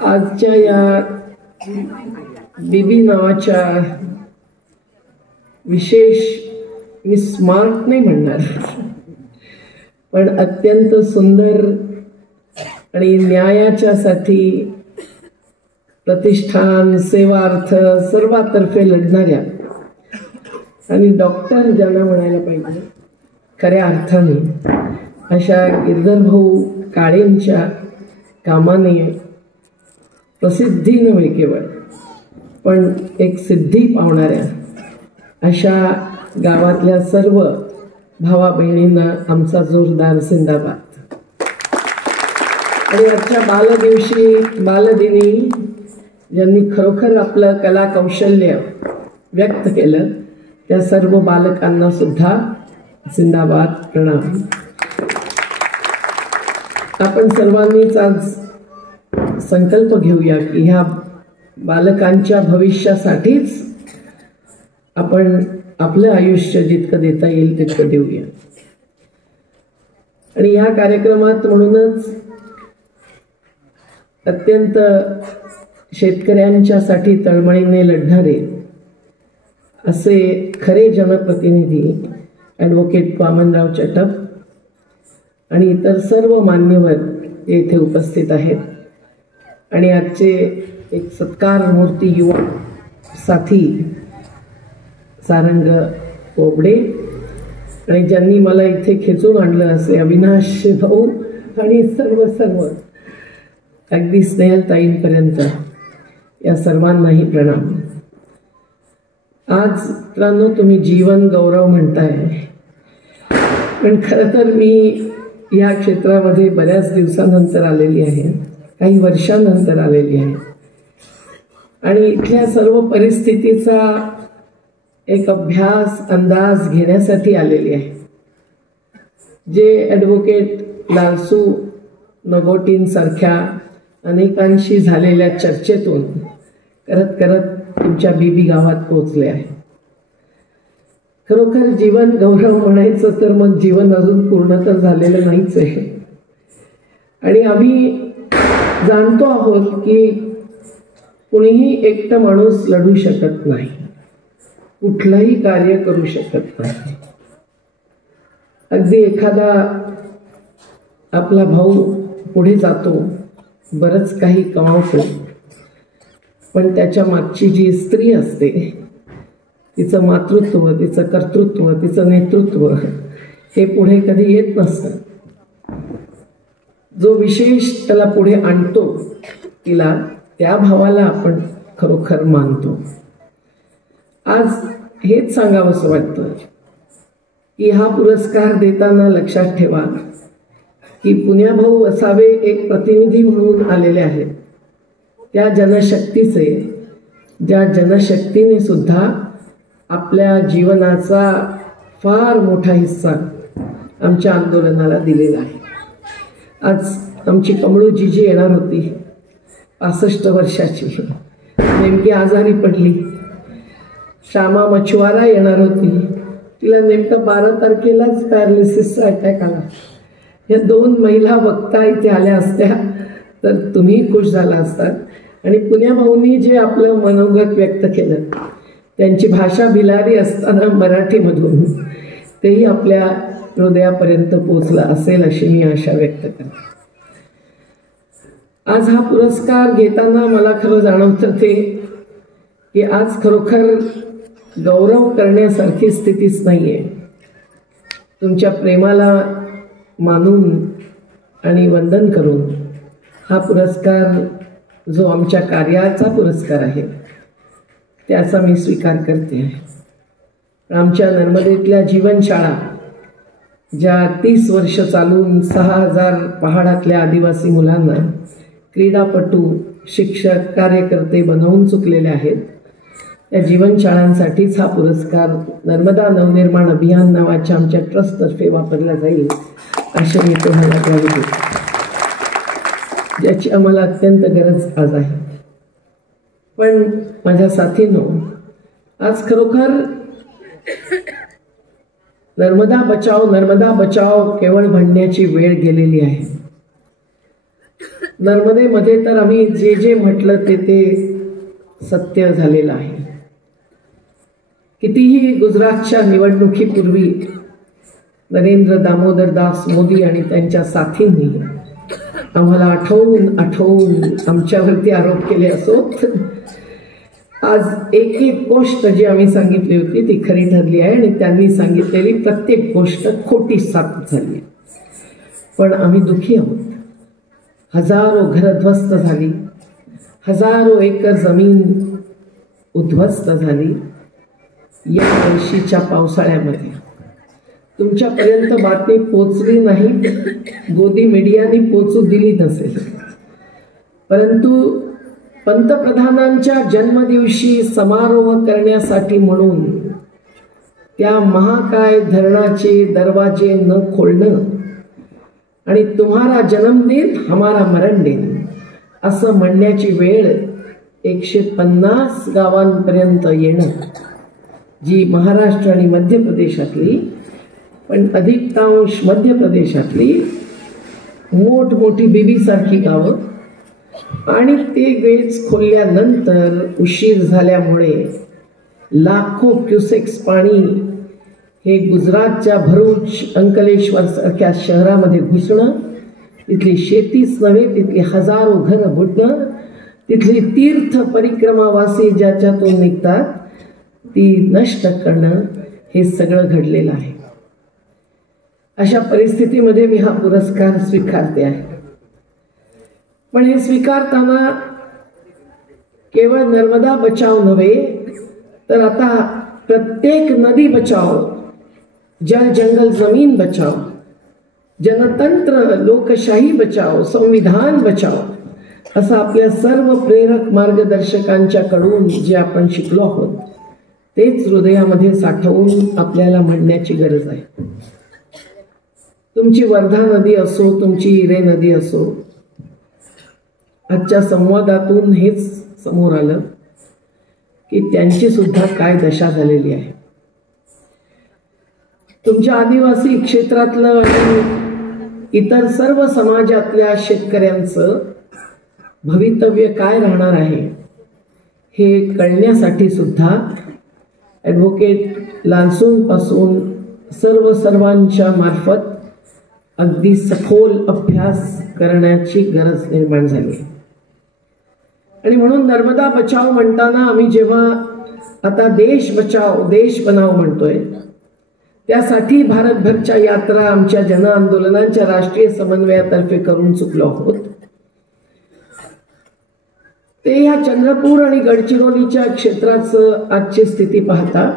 आजच्या या बीबी नावाच्या विशेष, मी स्मार्ट नाही म्हणणार, पण अत्यंत सुंदर आणि न्यायाच्यासाठी प्रतिष्ठान, सेवार्थ सर्वातर्फे लढणाऱ्या आणि डॉक्टर ज्यांना म्हणायला पाहिजे खऱ्या अर्थाने अशा गिरधरभाऊ काळेंच्या कामाने प्रसिद्धी नव्हे केवळ, पण एक सिद्धी पावणाऱ्या अशा गावातल्या सर्व भावा बहिणींना आमचा जोरदार जिंदाबाद. आणि आजच्या बालदिनी ज्यांनी खरोखर आपलं कला कौशल्य व्यक्त केलं त्या सर्व बालकांना सुद्धा जिंदाबाद, प्रणाम. आपण सर्वांनीच आज संकल्प घेऊया की ह्या बालकांच्या भविष्यासाठीच आपण आपलं आयुष्य जितकं देता येईल तितकं देऊया. आणि या कार्यक्रमात म्हणूनच अत्यंत शेतकऱ्यांच्यासाठी तळमळीने लढणारे असे खरे जनप्रतिनिधी ॲडव्होकेट वामनराव चटप आणि इतर सर्व मान्यवर येथे उपस्थित आहेत. आणि आजचे एक सत्कार मूर्ती युवा साथी सारंग पोबडे आणि ज्यांनी मला इथे खेचून आणलं असे अविनाश भाऊ आणि सर्व अगदी स्नेहलताईंपर्यंत या सर्वांनाही प्रणाम. आज मित्रांनो तुम्ही जीवन गौरव म्हणताय, पण खरं तर मी या क्षेत्रामध्ये बऱ्याच दिवसानंतर आलेली आहे, काही वर्षानंतर आलेली आहे आणि इथल्या सर्व परिस्थितीचा एक अभ्यास अंदाज घेण्यासाठी आलेली आहे. जे ॲडव्होकेट लालसू नगोटींसारख्या अनेकांशी झालेल्या चर्चेतून करत करत तुमच्या बीबी गावात पोहोचले आहे. खरोखर जीवन गौरव म्हणायचं तर मग जीवन अजून पूर्ण तर झालेलं नाहीच आहे. आणि आम्ही जाणतो आहोत की कुणीही एकटं माणूस लढू शकत नाही, कुठलंही कार्य करू शकत नाही. अगदी एखादा आपला भाऊ पुढे जातो, बरंच काही कमावतो, पण त्याच्या मागची जी स्त्री असते तिचं मातृत्व, तिचं कर्तृत्व, तिचं नेतृत्व हे पुढे कधी येत नसतं. जो विशेष त्याला पुढे आणतो तिला, त्या भावाला आपण खरोखर मानतो. आज हेच सांगावंसं वाटतं की हा पुरस्कार देताना लक्षात ठेवा की पुण्याभाऊ वसावे एक प्रतिनिधी म्हणून आलेले आहेत, त्या जनशक्तीचे, ज्या जनशक्तीने सुद्धा आपल्या जीवनाचा फार मोठा हिस्सा आमच्या आंदोलनाला दिलेला आहे. आज आमची कमळू जीजी येणार होती, 65 वर्षाची, नेमकी आजारी पडली. श्यामा मछवारा येणार होती, तिला नेमकं 12 तारखेलाच पॅरालिसिसचा अटॅक आला. या 2 महिला वक्ता इथे आल्या असत्या तर तुम्ही खुश झाला असतात. आणि पुण्याभाऊंनी जे आपलं मनोगत व्यक्त केलं, त्यांची भाषा भिलारी असताना मराठीमधून तेही आपल्या हृदयापर्यंत पोचलं असेल अशी मी आशा व्यक्त करते. आज हा पुरस्कार घेताना मला खरं जाणवतं ते की आज खरोखर गौरव करण्यासारखी स्थितीच नाही आहे. तुमच्या प्रेमाला मानून आणि वंदन करून हा पुरस्कार, जो आमच्या कार्याचा पुरस्कार आहे, त्याचा मी स्वीकार करते. आमच्या नर्मदेतल्या जीवनशाळा ज्या 30 वर्ष चालून 6000 पहाडातल्या आदिवासी मुलांना क्रीडापटू, शिक्षक, कार्यकर्ते बनवून चुकलेले आहेत, त्या जीवनशाळांसाठीच हा पुरस्कार नर्मदा नवनिर्माण अभियान नावाच्या आमच्या ट्रस्टतर्फे वापरला जाईल असे मी तुम्हाला ग्वाही देतो, ज्याची आम्हाला अत्यंत गरज आज आहे. पण माझ्या साथीनो, आज खरोखर नर्मदा बचाव केवळ म्हणण्याची वेळ गेलेली आहे. नर्मदेमध्ये तर आम्ही जे जे म्हटलं ते सत्य झालेलं आहे. कितीही गुजरातच्या निवडणुकीपूर्वी नरेंद्र दामोदर दास मोदी आणि त्यांच्या साथींनी आम्हाला आठवून आमच्यावरती आरोप केले असोत, आज एक एक गोष्ट जी आम्ही सांगितली होती ती खरी ठरली आहे आणि त्यांनी सांगितलेली प्रत्येक गोष्ट खोटी साबित झाली आहे. पण आम्ही दुःखी आहोत. हजारो घरं ध्वस्त झाली, हजारो एकर जमीन उद्ध्वस्त झाली. या वर्षीच्या पावसाळ्यामध्ये तुमच्यापर्यंत बातमी पोचली नाही, गोदी मीडियाने पोचू दिली नसेल, परंतु पंतप्रधानांच्या जन्मदिवशी समारोह करण्यासाठी म्हणून त्या महाकाय धरणाचे दरवाजे न खोलणं आणि तुम्हारा जन्मदिन हमारा मरण दिन असं म्हणण्याची वेळ 150 गावांपर्यंत येणं, जी महाराष्ट्र आणि मध्य प्रदेशातली, पण अधिकांश मध्य प्रदेशातली मोठमोठी बीबीसारखी गावं, आणि ते गेट्स खोलल्यानंतर उशीर झाल्यामुळे लाखो क्युसेक्स पाणी हे गुजरातच्या भरूच अंकलेश्वर सारख्या शहरामध्ये घुसणं, तिथली शेतीच नव्हे तिथली हजारो घरं बुडणं, तिथली तीर्थ परिक्रमावासी ज्याच्यातून निघतात ती नष्ट करणं, हे सगळं घडलेलं आहे. अशा परिस्थितीमध्ये मी हा पुरस्कार स्वीकारते आहे. पण हे स्वीकारताना केवळ नर्मदा बचाव नव्हे, तर आता प्रत्येक नदी बचाव, जल जंगल जमीन बचाव, जनतंत्र लोकशाही बचाव, संविधान बचाव असं आपल्या सर्व प्रेरक मार्गदर्शकांच्याकडून जे आपण शिकलो आहोत तेच हृदयामध्ये साठवून आपल्याला म्हणण्याची गरज आहे. तुमची वर्धा नदी असो, तुमची इरे नदी असो, आजच्या संवादातून हेच समोर आलं की त्यांची सुद्धा काय दशा झालेली आहे. तुमच्या आदिवासी क्षेत्रातलं आणि इतर सर्व समाजातल्या शेतकऱ्यांचं भवितव्य काय राहणार आहे हे कळण्यासाठी सुद्धा ॲडव्होकेट लालसून पासून सर्वांच्या मार्फत अगदी सखोल अभ्यास करण्याची गरज निर्माण झाली. आणि म्हणून नर्मदा बचाव म्हणताना आम्ही जेव्हा आता देश बचाव देश बनाव म्हणतोय, त्यासाठी भारतभरच्या यात्रा आमच्या जन आंदोलनांच्या राष्ट्रीय समन्वयातर्फे करून चुकलो आहोत. ते या चंद्रपूर आणि गडचिरोलीच्या क्षेत्राचं आजची स्थिती पाहता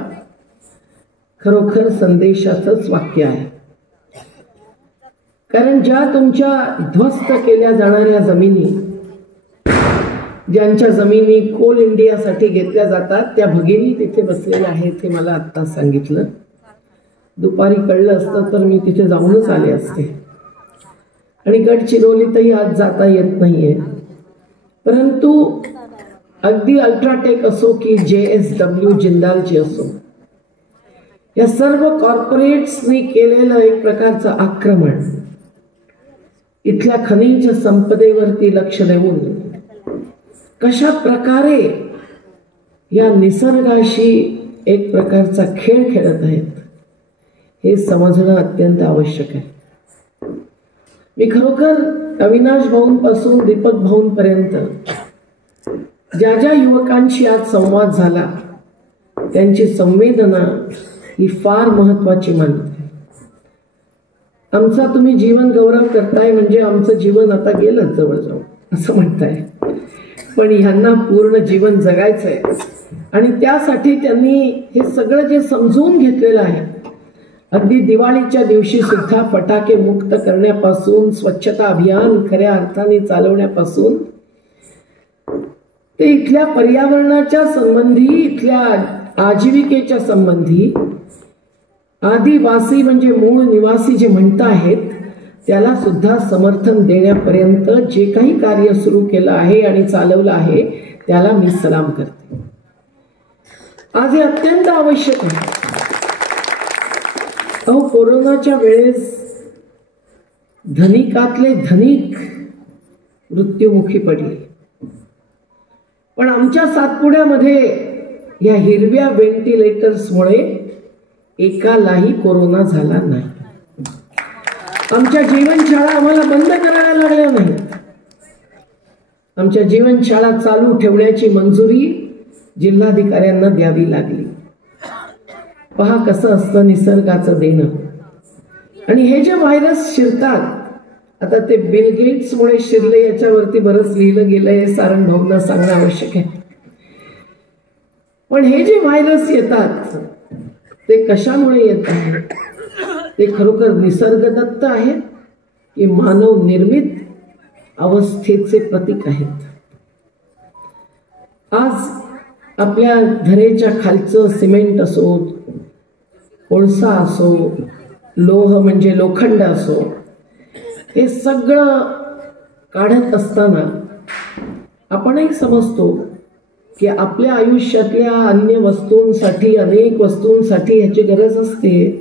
खरोखर संदेशाचंच वाक्य आहे. कारण ज्या तुमच्या ध्वस्त केल्या जाणाऱ्या जमिनी, ज्यांच्या जमिनी कोल इंडियासाठी घेतल्या जातात, त्या भगिनी तिथे बसलेल्या आहेत हे मला आत्ता सांगितलं. दुपारी कळलं असतं तर मी तिथे जाऊनच आले असते. आणि गडचिरोलीतही आज जाता येत नाहीये. परंतु अगदी अल्ट्राटेक असो की JSW जिंदालची असो, या सर्व कॉर्पोरेट्सनी केलेलं एक प्रकारचं आक्रमण, इथल्या खनिज संपदेवरती लक्ष देऊन कशा प्रकारे या निसर्गाशी एक प्रकारचा खेळ खेळत आहेत हे समजणं अत्यंत आवश्यक आहे. मी खरोखर अविनाश भाऊंपासून दीपक भाऊंपर्यंत ज्या ज्या युवकांशी आज संवाद झाला त्यांची संवेदना ही फार महत्वाची मानते. आमचा तुम्ही जीवन गौरव करताय म्हणजे आमचं जीवन आता गेलं जवळजवळ असं म्हणताय, पण ह्यांना पूर्ण जीवन जगायचंय आणि त्यासाठी त्यांनी हे सगळं जे समजून घेतलेलं आहे, अगदी दिवाळीच्या दिवशी सुद्धा फटाके मुक्त करण्यापासून स्वच्छता अभियान खऱ्या अर्थाने चालवण्यापासून ते इथल्या पर्यावरणाच्या संबंधी, इथल्या आजीविकेच्या संबंधी, आदिवासी म्हणजे मूळ निवासी जे म्हणता आहेत त्याला सुद्धा समर्थन देण्यापर्यंत जे काही कार्य सुरू केलं आहे आणि चालवलं आहे त्याला मी सलाम करते. आज हे अत्यंत आवश्यक आहे. कोरोनाच्या वेळेस धनिकातले धनिक मृत्युमुखी पडली. पण आमच्या सातपुड्यामध्ये या हिरव्या व्हेंटिलेटर्समुळे एकालाही कोरोना झाला नाही. आमच्या जीवनशाळा आम्हाला बंद करायला लागल्या नाहीत. आमच्या जीवनशाळा चालू ठेवण्याची मंजुरी जिल्हाधिकाऱ्यांना द्यावी लागली. पहा कसं असतं निसर्गाचं देणं. आणि हे जे व्हायरस शिरतात, आता ते बिल गेट्समुळे शिरले याच्यावरती बरंच लिहिलं गेलंय, सारण भाऊंना सांगणं आवश्यक आहे. पण हे जे व्हायरस येतात ते कशामुळे येत आहेत? ते खरोखर निसर्गदत्त आहेत की मानव निर्मित अवस्थेचे प्रतीक आहेत? आज आपल्या धरेच्या खालचं सिमेंट असो, कोळसा असो, लोह म्हणजे लोखंड असो, हे सगळं काढत असताना आपणही समजतो की आपल्या आयुष्यातल्या अन्य वस्तूंसाठी, अनेक वस्तूंसाठी ह्याची गरज असते.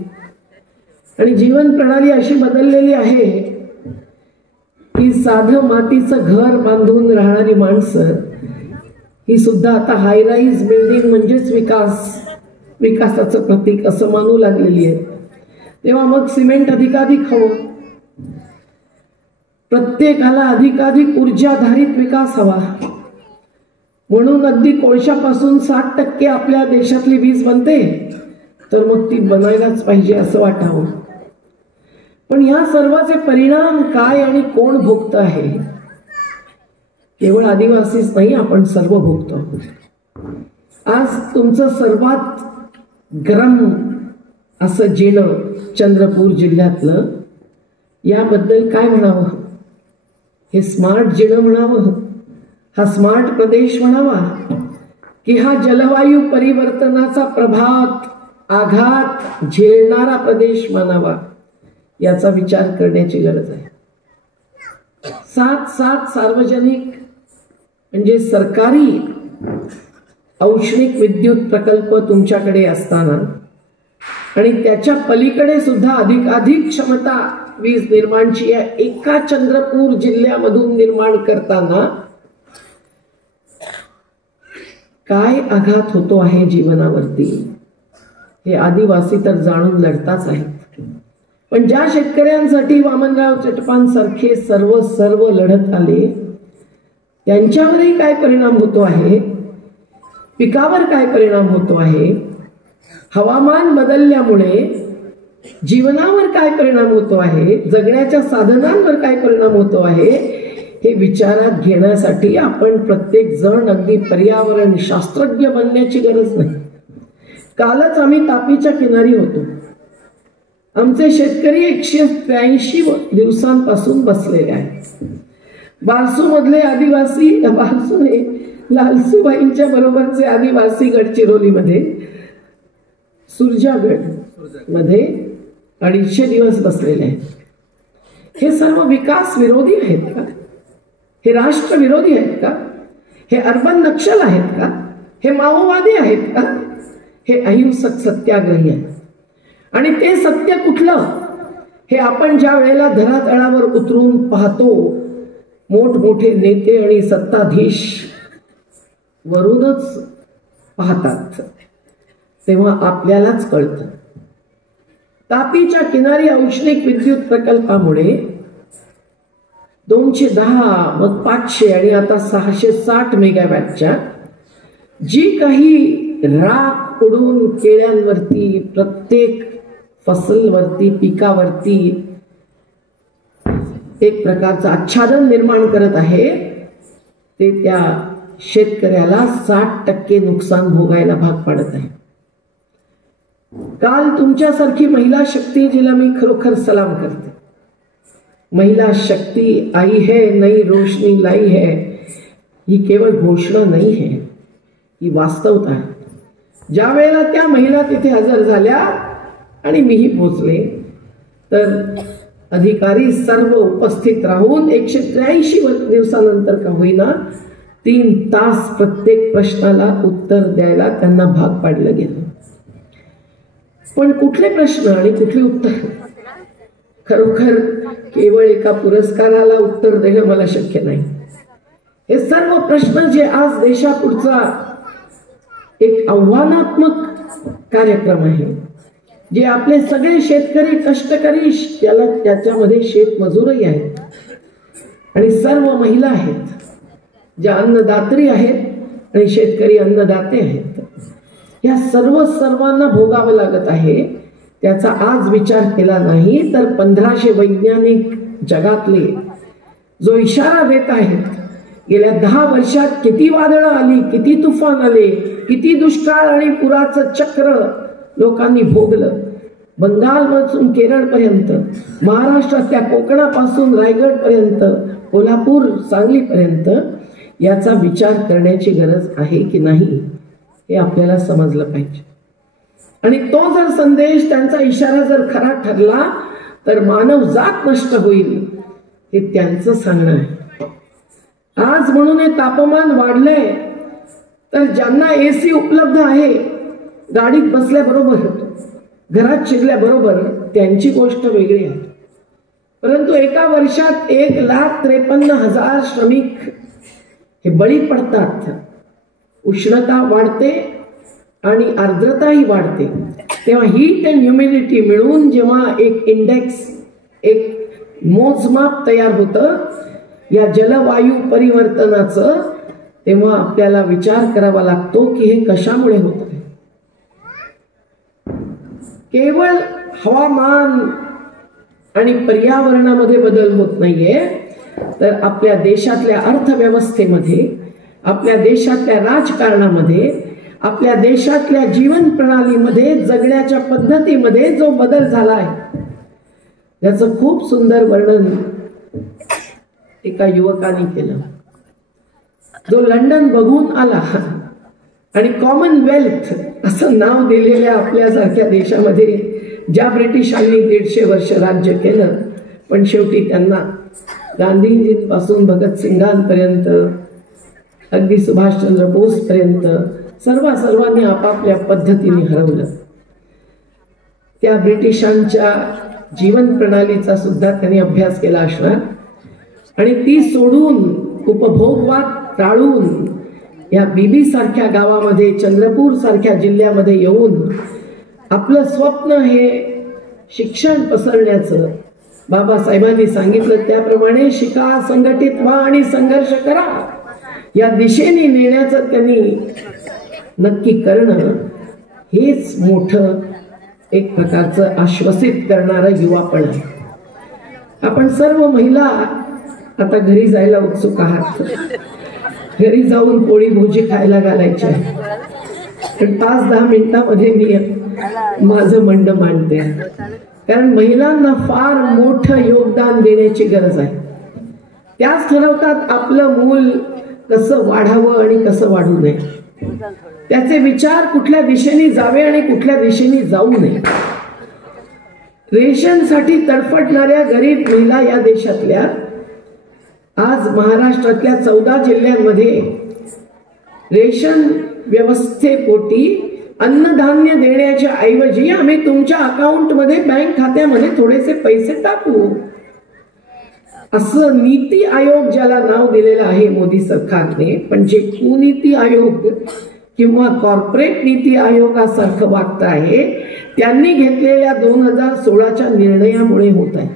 आणि जीवन प्रणाली अशी बदललेली आहे की साधं मातीचं घर बांधून राहणारी माणसं ही सुद्धा आता हाय राईज बिल्डिंग म्हणजेच विकासाचं प्रतीक असं मानू लागलेली आहे. तेव्हा मग सिमेंट अधिकाधिक हवं, प्रत्येकाला अधिकाधिक ऊर्जाधारित विकास हवा. म्हणून अगदी कोळशापासून 60% आपल्या देशातली वीज बनते, तर मग ती बनायलाच पाहिजे असं वाटावं. पण ह्या सर्वाचे परिणाम काय आणि कोण भोगत आहे? केवळ आदिवासीच नाही, आपण सर्व भोगतो. आज तुमचं सर्वात गरम असं जिल्हा चंद्रपूर जिल्ह्यातलं, याबद्दल काय म्हणावं? हे स्मार्ट जिल्हा म्हणावं, हा स्मार्ट प्रदेश म्हणावा, की हा जलवायू परिवर्तनाचा आघात झेलणारा प्रदेश मानावा? याचा विचार करण्याची गरज आहे. 7 सार्वजनिक म्हणजे सरकारी औष्णिक विद्युत प्रकल्प तुमच्याकडे असताना आणि त्याच्या पलीकडे सुद्धा अधिक क्षमता वीज निर्माणची या एका चंद्रपूर जिल्ह्यामधून निर्माण करताना काय आघात होतो आहे जीवनावरती, हे आदिवासी तर जाणून लढताच आहेत. पण ज्या शेतकऱ्यांसाठी वामनराव चटपांसारखे सर्व लढत आले, त्यांच्यावरही काय परिणाम होतो आहे, पिकावर काय परिणाम होतो आहे, हवामान बदलल्यामुळे जीवनावर काय परिणाम होतो आहे, जगण्याच्या साधनांवर काय परिणाम होतो आहे, हे विचारात घेण्यासाठी आपण प्रत्येक जण अगदी पर्यावरण शास्त्रज्ञ बनण्याची गरज नाही. कालच आम्ही तापीच्या किनारी होतो. आमचे शेतकरी 183 दिवसांपासून बसलेले आहेत. बारसू मधले आदिवासी, बारसू ने लालसूबाईंच्या बरोबरचे आदिवासी गडचिरोलीमध्ये, सुरजागड मध्ये 250 दिवस बसलेले आहेत. हे सर्व विकास विरोधी आहेत का? हे राष्ट्र विरोधी आहेत का? हे अर्बन नक्षल आहेत का? हे माओवादी आहेत का? हे अहिंसक सत्याग्रही आहेत. आणि ते सत्य कुठलं, हे आपण ज्या वेळेला धरातळावर उतरून पाहतो, मोठमोठे नेते आणि सत्ताधीश वरूनच पाहतात, तेव्हा आपल्यालाच कळतं. तापीच्या किनारी औष्णिक विद्युत प्रकल्पामुळे 210, मग 500 आणि आता 660 मेगावॅटच्या जी काही राख उडून केळ्यांवरती, प्रत्येक फसलवरती, पिकावरती एक प्रकारचं आच्छादन निर्माण करत आहे, ते त्या शेतकऱ्याला 60% नुकसान भोगायला भाग पाडत आहे. काल तुमच्यासारखी महिला शक्ती, जिला मी खरोखर सलाम करते, महिला शक्ती आई है नई रोशनी लाई है, ही केवळ घोषणा नाही है, ही वास्तवता आहे. ज्या वेळेला त्या महिला तिथे हजर झाल्या आणि मीही पोचले, तर अधिकारी सर्व उपस्थित राहून 183 दिवसानंतर का होईना 3 तास प्रत्येक प्रश्नाला उत्तर द्यायला त्यांना भाग पाडलं गेलं. पण कुठले प्रश्न आणि कुठले उत्तर? खरोखर केवळ एका पुरस्काराला उत्तर देणं मला शक्य नाही. हे सर्व प्रश्न जे आज देशापुढचा एक आव्हानात्मक कार्यक्रम आहे, जे आपले सगळे शेतकरी कष्टकरी त्याच्यामध्ये शेतमजूरही आहेत आणि सर्व महिला आहेत ज्या अन्नदात्री आहेत आणि शेतकरी अन्नदाते आहेत, या सर्वांना भोगावं लागत आहे. त्याचा आज विचार केला नाही तर 1500 वैज्ञानिक जगातले जो इशारा देत आहेत, गेल्या 10 वर्षात किती वादळं आली, किती तुफान आले, किती दुष्काळ आणि पुराचं चक्र लोकांनी भोगलं. बंगालपासून केरळपर्यंत, महाराष्ट्रातल्या कोकणापासून रायगडपर्यंत, कोल्हापूर सांगलीपर्यंत याचा विचार करण्याची गरज आहे की नाही हे आपल्याला समजलं पाहिजे. आणि तो जर संदेश, त्यांचा इशारा जर खरा ठरला तर मानव जात नष्ट होईल हे त्यांचं सांगणं आहे. आज म्हणून हे तापमान वाढलंय तर ज्यांना एसी उपलब्ध आहे, गाडीत बसल्याबरोबर, घरात शिरल्याबरोबर त्यांची गोष्ट वेगळी आहे. परंतु एका वर्षात 1,53,000 श्रमिक हे बळी पडतात. उष्णता वाढते आणि आर्द्रताही वाढते, तेव्हा हीट अँड ह्युमिडिटी मिळून जेव्हा एक इंडेक्स, एक मोजमाप तयार होतं या जलवायू परिवर्तनाचं, तेव्हा आपल्याला विचार करावा लागतो की हे कशामुळे होत आहे. केवळ हवामान आणि पर्यावरणामध्ये बदल होत नाहीये, तर आपल्या देशातल्या अर्थव्यवस्थेमध्ये, आपल्या देशातल्या राजकारणामध्ये, आपल्या देशातल्या जीवन प्रणालीमध्ये, जगण्याच्या पद्धतीमध्ये जो बदल झाला आहे त्याचं खूप सुंदर वर्णन एका युवकाने केलं, जो लंडन बघून आला आणि कॉमनवेल्थ असं नाव दिलेल्या आपल्यासारख्या देशामध्ये ज्या ब्रिटिशांनी 150 वर्ष राज्य केलं, पण शेवटी त्यांना गांधीजींपासून भगतसिंगांपर्यंत, अगदी सुभाषचंद्र बोस पर्यंत सर्वांनी आपापल्या पद्धतीने हरवलं. त्या ब्रिटिशांच्या जीवन प्रणालीचा सुद्धा त्यांनी अभ्यास केला असणार आणि ती सोडून, उपभोगवाद टाळून या बीबी सारख्या गावामध्ये, चंद्रपूर सारख्या जिल्ह्यामध्ये येऊन आपलं स्वप्न हे शिक्षण पसरण्याचं, बाबासाहेबांनी सांगितलं त्याप्रमाणे शिका, संघटित व्हा आणि संघर्ष करा, या दिशेने नेण्याचं त्यांनी नक्की करणं, हेच मोठं एक प्रकारचं आश्वसित करणारं युवापण आहे. आपण सर्व महिला आता घरी जायला उत्सुक आहात. घरी जाऊन पोळी भोजी खायला घालायची आहे, पण 5-10 मिनिटांमध्ये मी माझं म्हणणं मांडते, कारण महिलांना फार मोठं योगदान देण्याची गरज आहे. त्याच ठरवतात आपलं मूल कसं वाढावं आणि कसं वाढू नये, त्याचे विचार कुठल्या दिशेने जावे आणि कुठल्या दिशेने जाऊ नये. रेशनसाठी तडफडणाऱ्या गरीब महिला या देशातल्या आज महाराष्ट्रातल्या 14 जिल्ह्यांमध्ये रेशन व्यवस्थेपोटी अन्नधान्य देण्याच्या ऐवजी आम्ही तुमच्या अकाउंटमध्ये, बँक खात्यामध्ये थोडेसे पैसे टाकू, असं नीती आयोग ज्याला नाव दिलेलं आहे मोदी सरकारने, पण जे कुनीती आयोग किंवा कॉर्पोरेट नीती आयोगासारखं वागतं आहे, त्यांनी घेतलेल्या 2016च्या निर्णयामुळे होत आहे.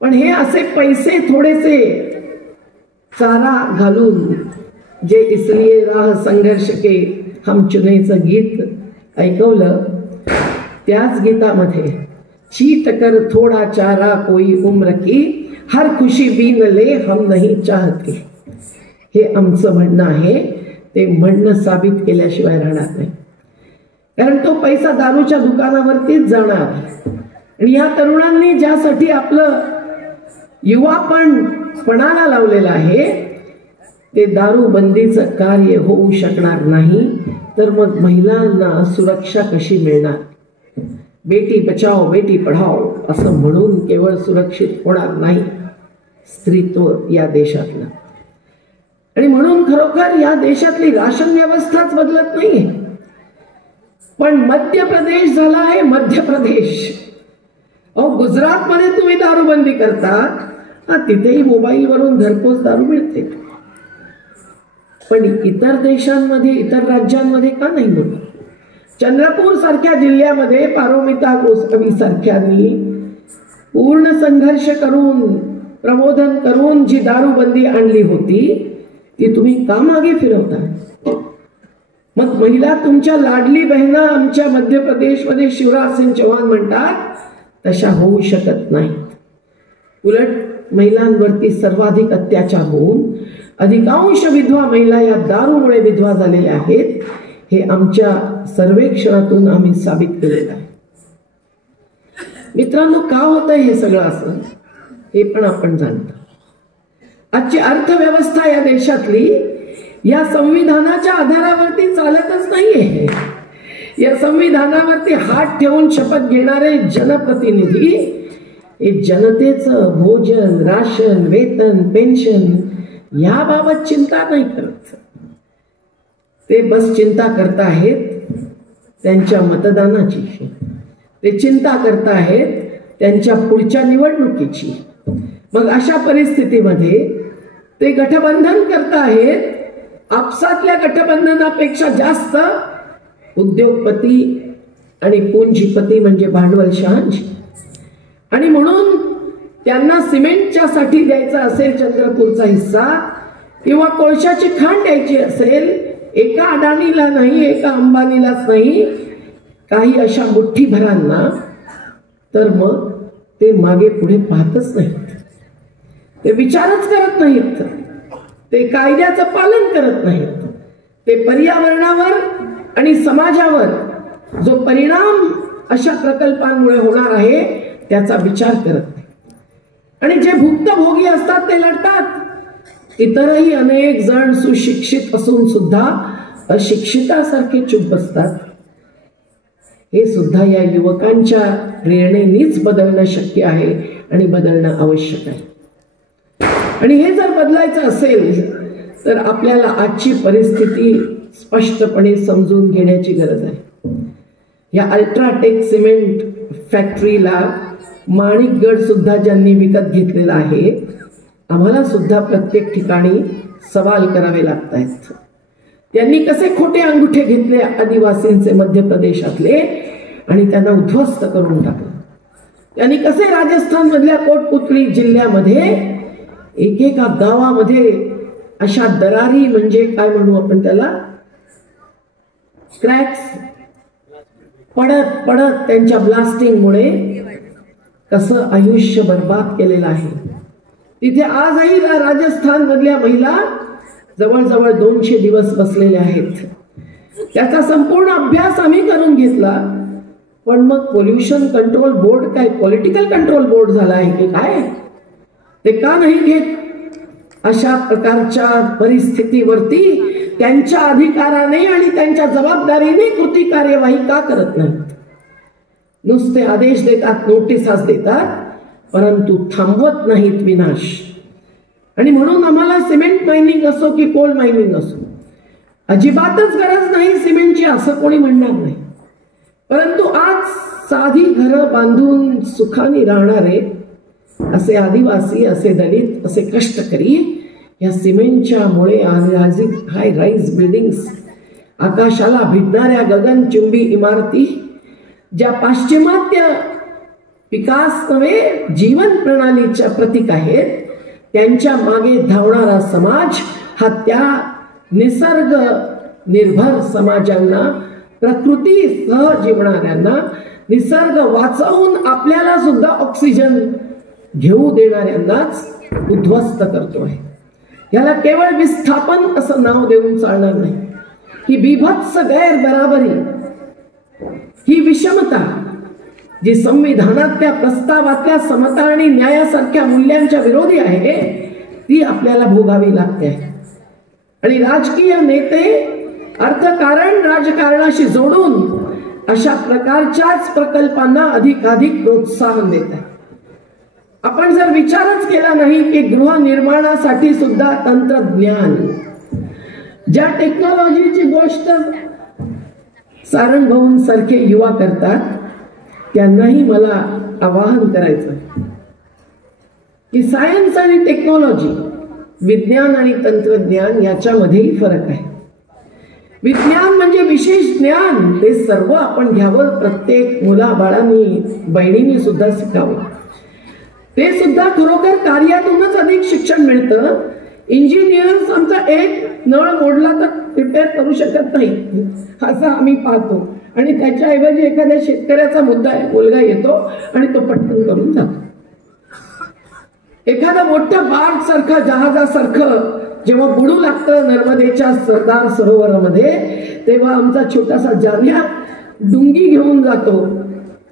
पण हे असे पैसे थोडेसे चारा घालून, जे इसलिए राह संघर्ष के हम चुनेचं गीत ऐकवलं, त्याच गीतामध्ये चीट कर थोडा चारा कोई उम्र की, हर खुशी बीन ले हम नहीं चाहते, हे आमचं म्हणणं आहे. ते म्हणणं साबित केल्याशिवाय राहणार नाही, कारण तो पैसा दारूच्या दुकानावरतीच जाणार. आणि या तरुणांनी ज्यासाठी आपलं युवापण पणाला लावलेलं आहे, ते दारू बंदीचं कार्य होऊ शकणार नाही, तर मग महिलांना सुरक्षा कशी मिळणार? बेटी बचाओ बेटी पढाओ असं म्हणून केवळ सुरक्षित होणार नाही स्त्रीत्व या देशातलं. आणि म्हणून खरोखर या देशातली राशन व्यवस्थाच बदलत नाहीये, पण मध्य प्रदेश झाला आहे मध्य प्रदेश. गुजरातमध्ये तुम्ही दारूबंदी करता, तिथेही मोबाईलवरून घरपोच दारू मिळते. पण इतर देशांमध्ये, इतर राज्यांमध्ये का नाही होत? चंद्रपूर सारख्या जिल्ह्यामध्ये पारोमिता गोस्वामी सारख्यांनी पूर्ण संघर्ष करून, प्रबोधन करून जी दारूबंदी आणली होती ती तुम्ही का मागे फिरवता? मग महिला तुमच्या लाडली बहिणा आमच्या मध्य प्रदेशमध्ये शिवराज सिंग चौहान म्हणतात तशा होऊ शकत नाहीत. उलट महिलांवरती सर्वाधिक अत्याचार होऊन अधिकांश विधवा महिला या दारूमुळे विधवा झालेल्या आहेत. हे आमच्या सर्वेक्षणातून आम्ही साबित केलेलं आहे. मित्रांनो, का होतंय हे सगळं असं हे पण आपण जाणतो. आजची अर्थव्यवस्था या देशातली या संविधानाच्या आधारावरती चालतच नाहीये. या संविधानावरती हात ठेवून शपथ घेणारे जनप्रतिनिधी हे जनतेचं भोजन, राशन, वेतन, पेन्शन याबाबत चिंता नाही करत. ते बस चिंता करता आहेत त्यांच्या मतदानाची, ते चिंता करता आहेत त्यांच्या पुढच्या निवडणुकीची. मग अशा परिस्थितीमध्ये ते गठबंधन करत आहेत. आपसातल्या गठबंधनापेक्षा जास्त उद्योगपती आणि पुंजीपती म्हणजे भांडवलशाही. आणि म्हणून त्यांना सिमेंटच्या साठी द्यायचा असेल चंद्रपूरचा हिस्सा किंवा कोळशाची खाण द्यायची असेल, एका अडाणीला नाही, एका अंबानीलाच नाही, काही अशा मुठ्ठीभरांना, तर मग ते मागे पुढे पाहतच नाहीत. ते विचारच करत नाहीत. ते कायद्याचं पालन करत नाहीत. ते पर्यावरणावर आणि समाजावर जो परिणाम अशा प्रकल्पांमुळे होणार आहे त्याचा विचार करत नाही. आणि जे भुक्तभोगी असतात ते लढतात. इतरही अनेक जण सुशिक्षित असून सुद्धा अशिक्षितासारखे चुप बसतात. हे सुद्धा या युवकांच्या प्रेरणेनेच बदलणं शक्य आहे आणि बदलणं आवश्यक आहे. आणि हे जर बदलायचं असेल तर आपल्याला आजची परिस्थिती स्पष्टपणे समजून घेण्याची गरज आहे. या अल्ट्राटेक सिमेंट फॅक्टरीला माणिकगड सुद्धा ज्यांनी विकत घेतलेला आहे, आम्हाला सुद्धा प्रत्येक ठिकाणी सवाल करावे लागत आहेत. त्यांनी कसे खोटे अंगुठे घेतले आदिवासींचे मध्य प्रदेशातले आणि त्यांना उद्ध्वस्त करून टाकलं. त्यांनी कसे राजस्थान मधल्या कोटपुतळी जिल्ह्यामध्ये एकेका गावामध्ये अशा दरारी, म्हणजे काय म्हणू आपण त्याला, क्रॅक्स पडत पडत त्यांच्या ब्लास्टिंगमुळे कसं आयुष्य बर्बाद केलेलं आहे. तिथे आजही राजस्थान मधल्या महिला जवळजवळ 200 दिवस बसलेल्या आहेत. त्याचा संपूर्ण अभ्यास आम्ही करून घेतला. पण मग पोल्युशन कंट्रोल बोर्ड काय पॉलिटिकल कंट्रोल बोर्ड झाला आहे की काय? ते का नाही घेत? अशा प्रकारच्या परिस्थितीवरती त्यांच्या अधिकाराने आणि त्यांच्या जबाबदारीने कृती कार्यवाही का करत नाहीत? नुसते आदेश देतात, नोटिसास देतात, परंतु थांबवत नाहीत विनाश. आणि म्हणून आम्हाला सिमेंट मायनिंग असो की कोल मायनिंग असो, अजिबातच गरज नाही सिमेंटची असं कोणी म्हणणार नाही. परंतु आज साधी घरं बांधून सुखाने राहणारे असे आदिवासी, असे दलित, असे कष्टकरी या सिमेंटच्या मुळे हाय राईज बिल्डिंग्स, आकाशाला भिडणाऱ्या गगनचुंबी इमारती, ज्या पाश्चिमात्य विकास नव्हे जीवन प्रणालीच्या प्रतीक आहेत, त्यांच्या मागे धावणारा समाज हा त्या निसर्ग निर्भर समाजांना, प्रकृती सह जीवणाऱ्यांना, निसर्ग वाचवून आपल्याला सुद्धा ऑक्सिजन घेऊ देणाऱ्यांनाच उद्ध्वस्त करतो आहे. याला केवळ विस्थापन असं नाव देऊन चालणार नाही. ही बीभत्स गैर बराबरी, ही विषमता जी संविधानातल्या प्रस्तावातल्या समता आणि न्यायासारख्या मूल्यांच्या विरोधी आहे, ती आपल्याला भोगावी लागते. आणि राजकीय नेते अर्थकारण राजकारणाशी जोडून अशा प्रकारच्याच प्रकल्पांना अधिकाधिक प्रोत्साहन देत आहे. आपण जर विचारच केला नाही की गृहनिर्माणासाठी सुद्धा तंत्रज्ञान, ज्या टेक्नॉलॉजीची गोष्ट सारंग सारखे युवा करतात, त्यांनाही मला आवाहन करायचं की सायन्स आणि टेक्नॉलॉजी विज्ञान आणि तंत्रज्ञान याच्यामध्येही फरक आहे. विज्ञान म्हणजे विशेष ज्ञान, ते सर्व आपण घ्यावं. प्रत्येक मुलाबाळांनी बहिणींनी सुद्धा शिकावं. ते सुद्धा खरोखर कार्यातूनच अधिक शिक्षण मिळतं. इंजिनियर्स आमचा एक नळ मोडला तर रिपेअर करू शकत नाही असं आम्ही पाहतो, आणि त्याच्याऐवजी एखाद्या शेतकऱ्याचा मुलगा येतो आणि तो पटकन करून जातो. एखादा मोठं बार्ज सारखं, जहाजासारखं जेव्हा बुडू लागतं नर्मदेच्या सरदार सरोवरामध्ये, तेव्हा आमचा छोटासा जान्या डुंगी घेऊन जातो,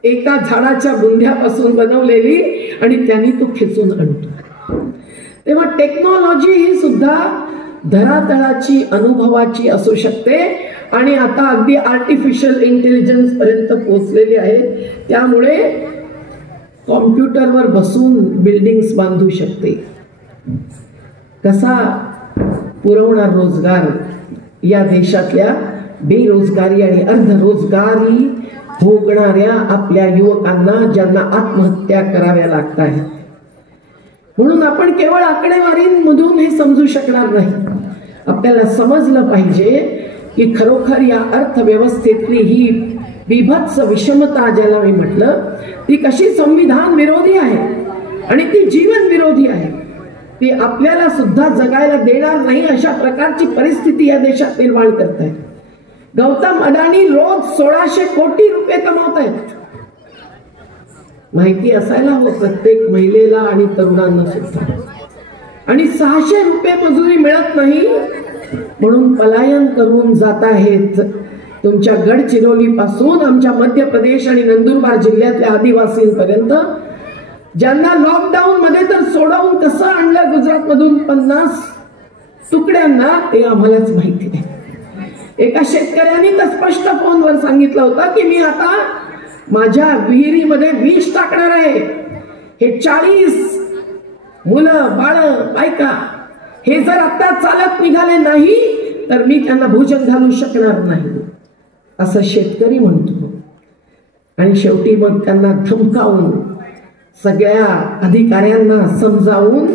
एका झाडाच्या बुंध्यापासून बनवलेली, आणि त्यांनी तो खेचून आणतो. तेव्हा टेक्नॉलॉजी ही सुद्धा धरातळाची, अनुभवाची असू शकते, आणि आता अगदी आर्टिफिशियल इंटेलिजन्स पर्यंत पोहोचलेली आहे. त्यामुळे कॉम्प्युटरवर बसून बिल्डिंग्स बांधू शकते. कसा पुरवणार रोजगार या देशातल्या बेरोजगारी आणि अर्धरोजगारी भोगणाऱ्या आपल्या युवकांना, ज्यांना आत्महत्या कराव्या लागत आहेत. म्हणून आपण केवळ आकडेवारीमधून हे समजू शकणार नाही. आपल्याला समजलं पाहिजे की खरोखर या अर्थव्यवस्थेतली ही बिभत्स विषमता, ज्याला मी म्हटलं, ती कशी संविधान विरोधी आहे आणि ती जीवन विरोधी आहे. ती आपल्याला सुद्धा जगायला देणार नाही अशा प्रकारची परिस्थिती या देशात निर्माण करत आहे. गौतम अडाणी रोज 1600 कोटी रुपये कमावत आहेत. माहिती असायला हवं प्रत्येक महिलेला आणि तरुणांना सुद्धा. आणि 600 रुपये मजुरी मिळत नाही म्हणून पलायन करून जात आहेत. तुमच्या गडचिरोली पासून आमच्या मध्य प्रदेश आणि नंदुरबार जिल्ह्यातल्या आदिवासींपर्यंत, ज्यांना लॉकडाऊन मध्ये तर सोडवून कसं आणलं गुजरातमधून 50 तुकड्यांना, ते आम्हालाच माहिती आहे. एका शेतकऱ्यांनी तर स्पष्ट फोनवर सांगितलं होतं की मी आता माझ्या विहिरीमध्ये विष टाकणार आहे. हे 40 मुलं, बाळ, बायका हे जर आता चालत निघाले नाही तर मी त्यांना भोजन घालू शकणार नाही, असं शेतकरी म्हणतो. आणि शेवटी मग त्यांना धमकावून, सगळ्या अधिकाऱ्यांना समजावून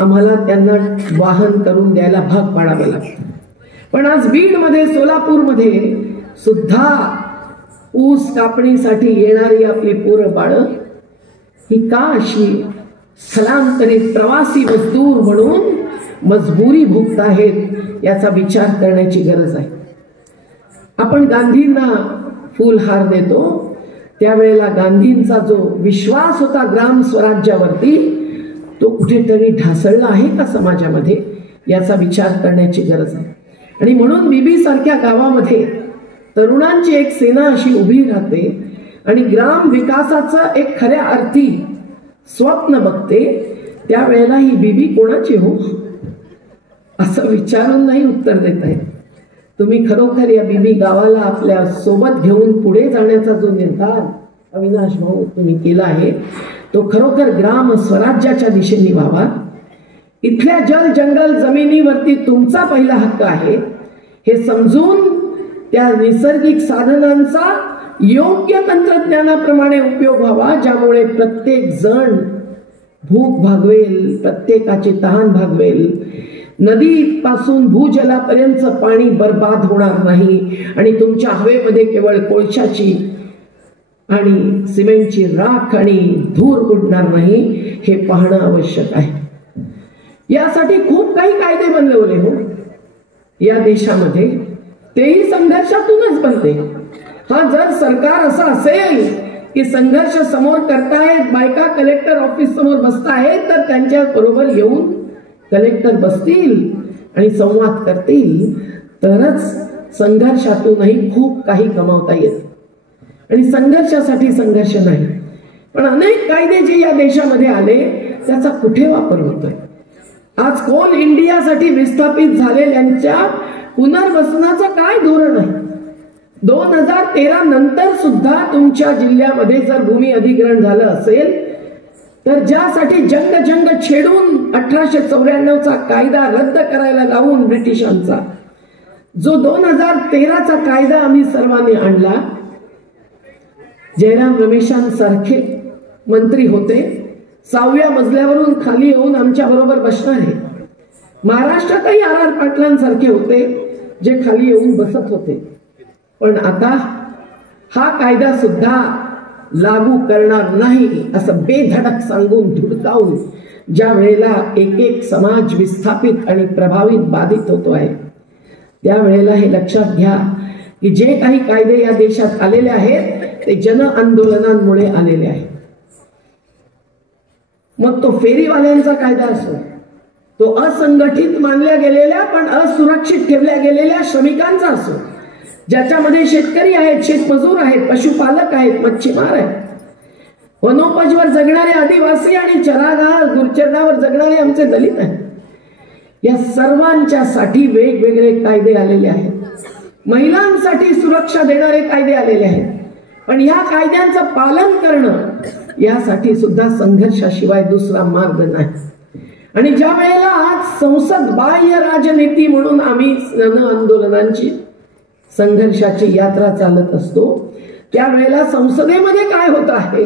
आम्हाला त्यांना वाहन करून द्यायला भाग पाडावे लागतं. पण आज बीडमध्ये, सोलापूरमध्ये सुद्धा ऊस कापणीसाठी येणारी आपली पोरं बाळं ही का अशी स्थलांतरित प्रवासी मजदूर म्हणून मजबुरी भोगत आहेत याचा विचार करण्याची गरज आहे. आपण गांधींना फुलहार देतो, त्यावेळेला गांधींचा जो विश्वास होता ग्राम स्वराज्यावरती, तो कुठेतरी ढासळला आहे का समाजामध्ये, याचा विचार करण्याची गरज आहे. आणि म्हणून बीबी सारख्या गावामध्ये तरुणांची एक सेना अशी उभी राहते आणि ग्राम विकासाचं एक खऱ्या अर्थी स्वप्न बघते. त्यावेळेला ही बीबी कोणाची हो, असं विचारून नाही उत्तर देत आहे. तुम्ही खरोखर या बीबी गावाला आपल्या सोबत घेऊन पुढे जाण्याचा जो निर्धार अविनाश भाऊ तुम्ही केला आहे, तो खरोखर ग्राम स्वराज्याच्या दिशेने व्हावा. इथल्या जल जंगल जमिनीवरती तुमचा पहिला हक्क आहे हे समजून त्या नैसर्गिक साधनांचा योग्य तंत्रज्ञानाप्रमाणे उपयोग व्हावा, ज्यामुळे प्रत्येक जण भूक भागवेल, प्रत्येकाची तहान भागवेल. नदीपासून भूजलापर्यंत पाणी बर्बाद होणार नाही आणि तुमच्या हवेमध्ये केवळ कोळशाची आणि सिमेंटची राख आणि धूर उडणार नाही, हे पाहणं आवश्यक आहे. यासाठी खूप काही कायदे बनवले हो या देशामध्ये, तेही संघर्षातूनच बनते. हा, जर सरकार असं असेल की संघर्ष समोर करतायत, बायका कलेक्टर ऑफिस समोर बसतायत, तर त्यांच्या बरोबर येऊन कलेक्टर बसतील आणि संवाद करतील, तरच संघर्षातूनही खूप काही कमावता येतं. आणि संघर्षासाठी संघर्ष नाही, पण अनेक कायदे जे या देशामध्ये आले त्याचा कुठे वापर होतोय. आज कोल इंडियासाठी विस्थापित झालेल्यांच्या पुनर्वसनाचं काय धोरण आहे? 2013 नंतर सुद्धा तुमच्या जिल्ह्यामध्ये जर भूमी अधिग्रहण झालं असेल तर ज्यासाठी जंग छेडून 1894चा कायदा रद्द करायला लावून ब्रिटिशांचा, जो 2013चा कायदा आम्ही सर्वांनी आणला, जयराम रमेशांसारखे मंत्री होते, 6व्या मजल्यावरून खाली येऊन आमच्या बरोबर बसणारे महाराष्ट्रातही आर पाटलांसारखे होते जे खाली येऊन बसत होते, पण आता हा कायदा सुद्धा लागू करणार नाही असं बेधडक सांगून धुडकावून ज्या वेळेला एक एक समाज विस्थापित आणि प्रभावित बाधित होतो आहे, त्यावेळेला हे लक्षात घ्या की जे काही कायदे या देशात आलेले आहेत ते जन आंदोलनांमुळे आलेले आहेत. मग तो फेरीवाल्यांचा कायदा असो, तो असंघटित मानल्या गेलेल्या पण असुरक्षित ठेवल्या गेलेल्या श्रमिकांचा असो, ज्याच्यामध्ये शेतकरी आहेत, शेतमजूर आहेत, पशुपालक आहेत, मच्छीमार आहेत, वनोपजवर जगणारे आदिवासी आणि चरागार गुरचरणावर जगणारे आमचे दलित आहेत, या सर्वांच्या साठी वेगवेगळे कायदे आलेले आहेत. महिलांसाठी सुरक्षा देणारे कायदे आलेले आहेत, पण या कायद्यांचं पालन करणं यासाठी सुद्धा संघर्षाशिवाय दुसरा मार्ग नाही. आणि ज्या वेळेला आज संसद बाह्य राजनीती म्हणून आम्ही जन आंदोलनांची संघर्षाची यात्रा चालत असतो, त्यावेळेला संसदेमध्ये काय होत आहे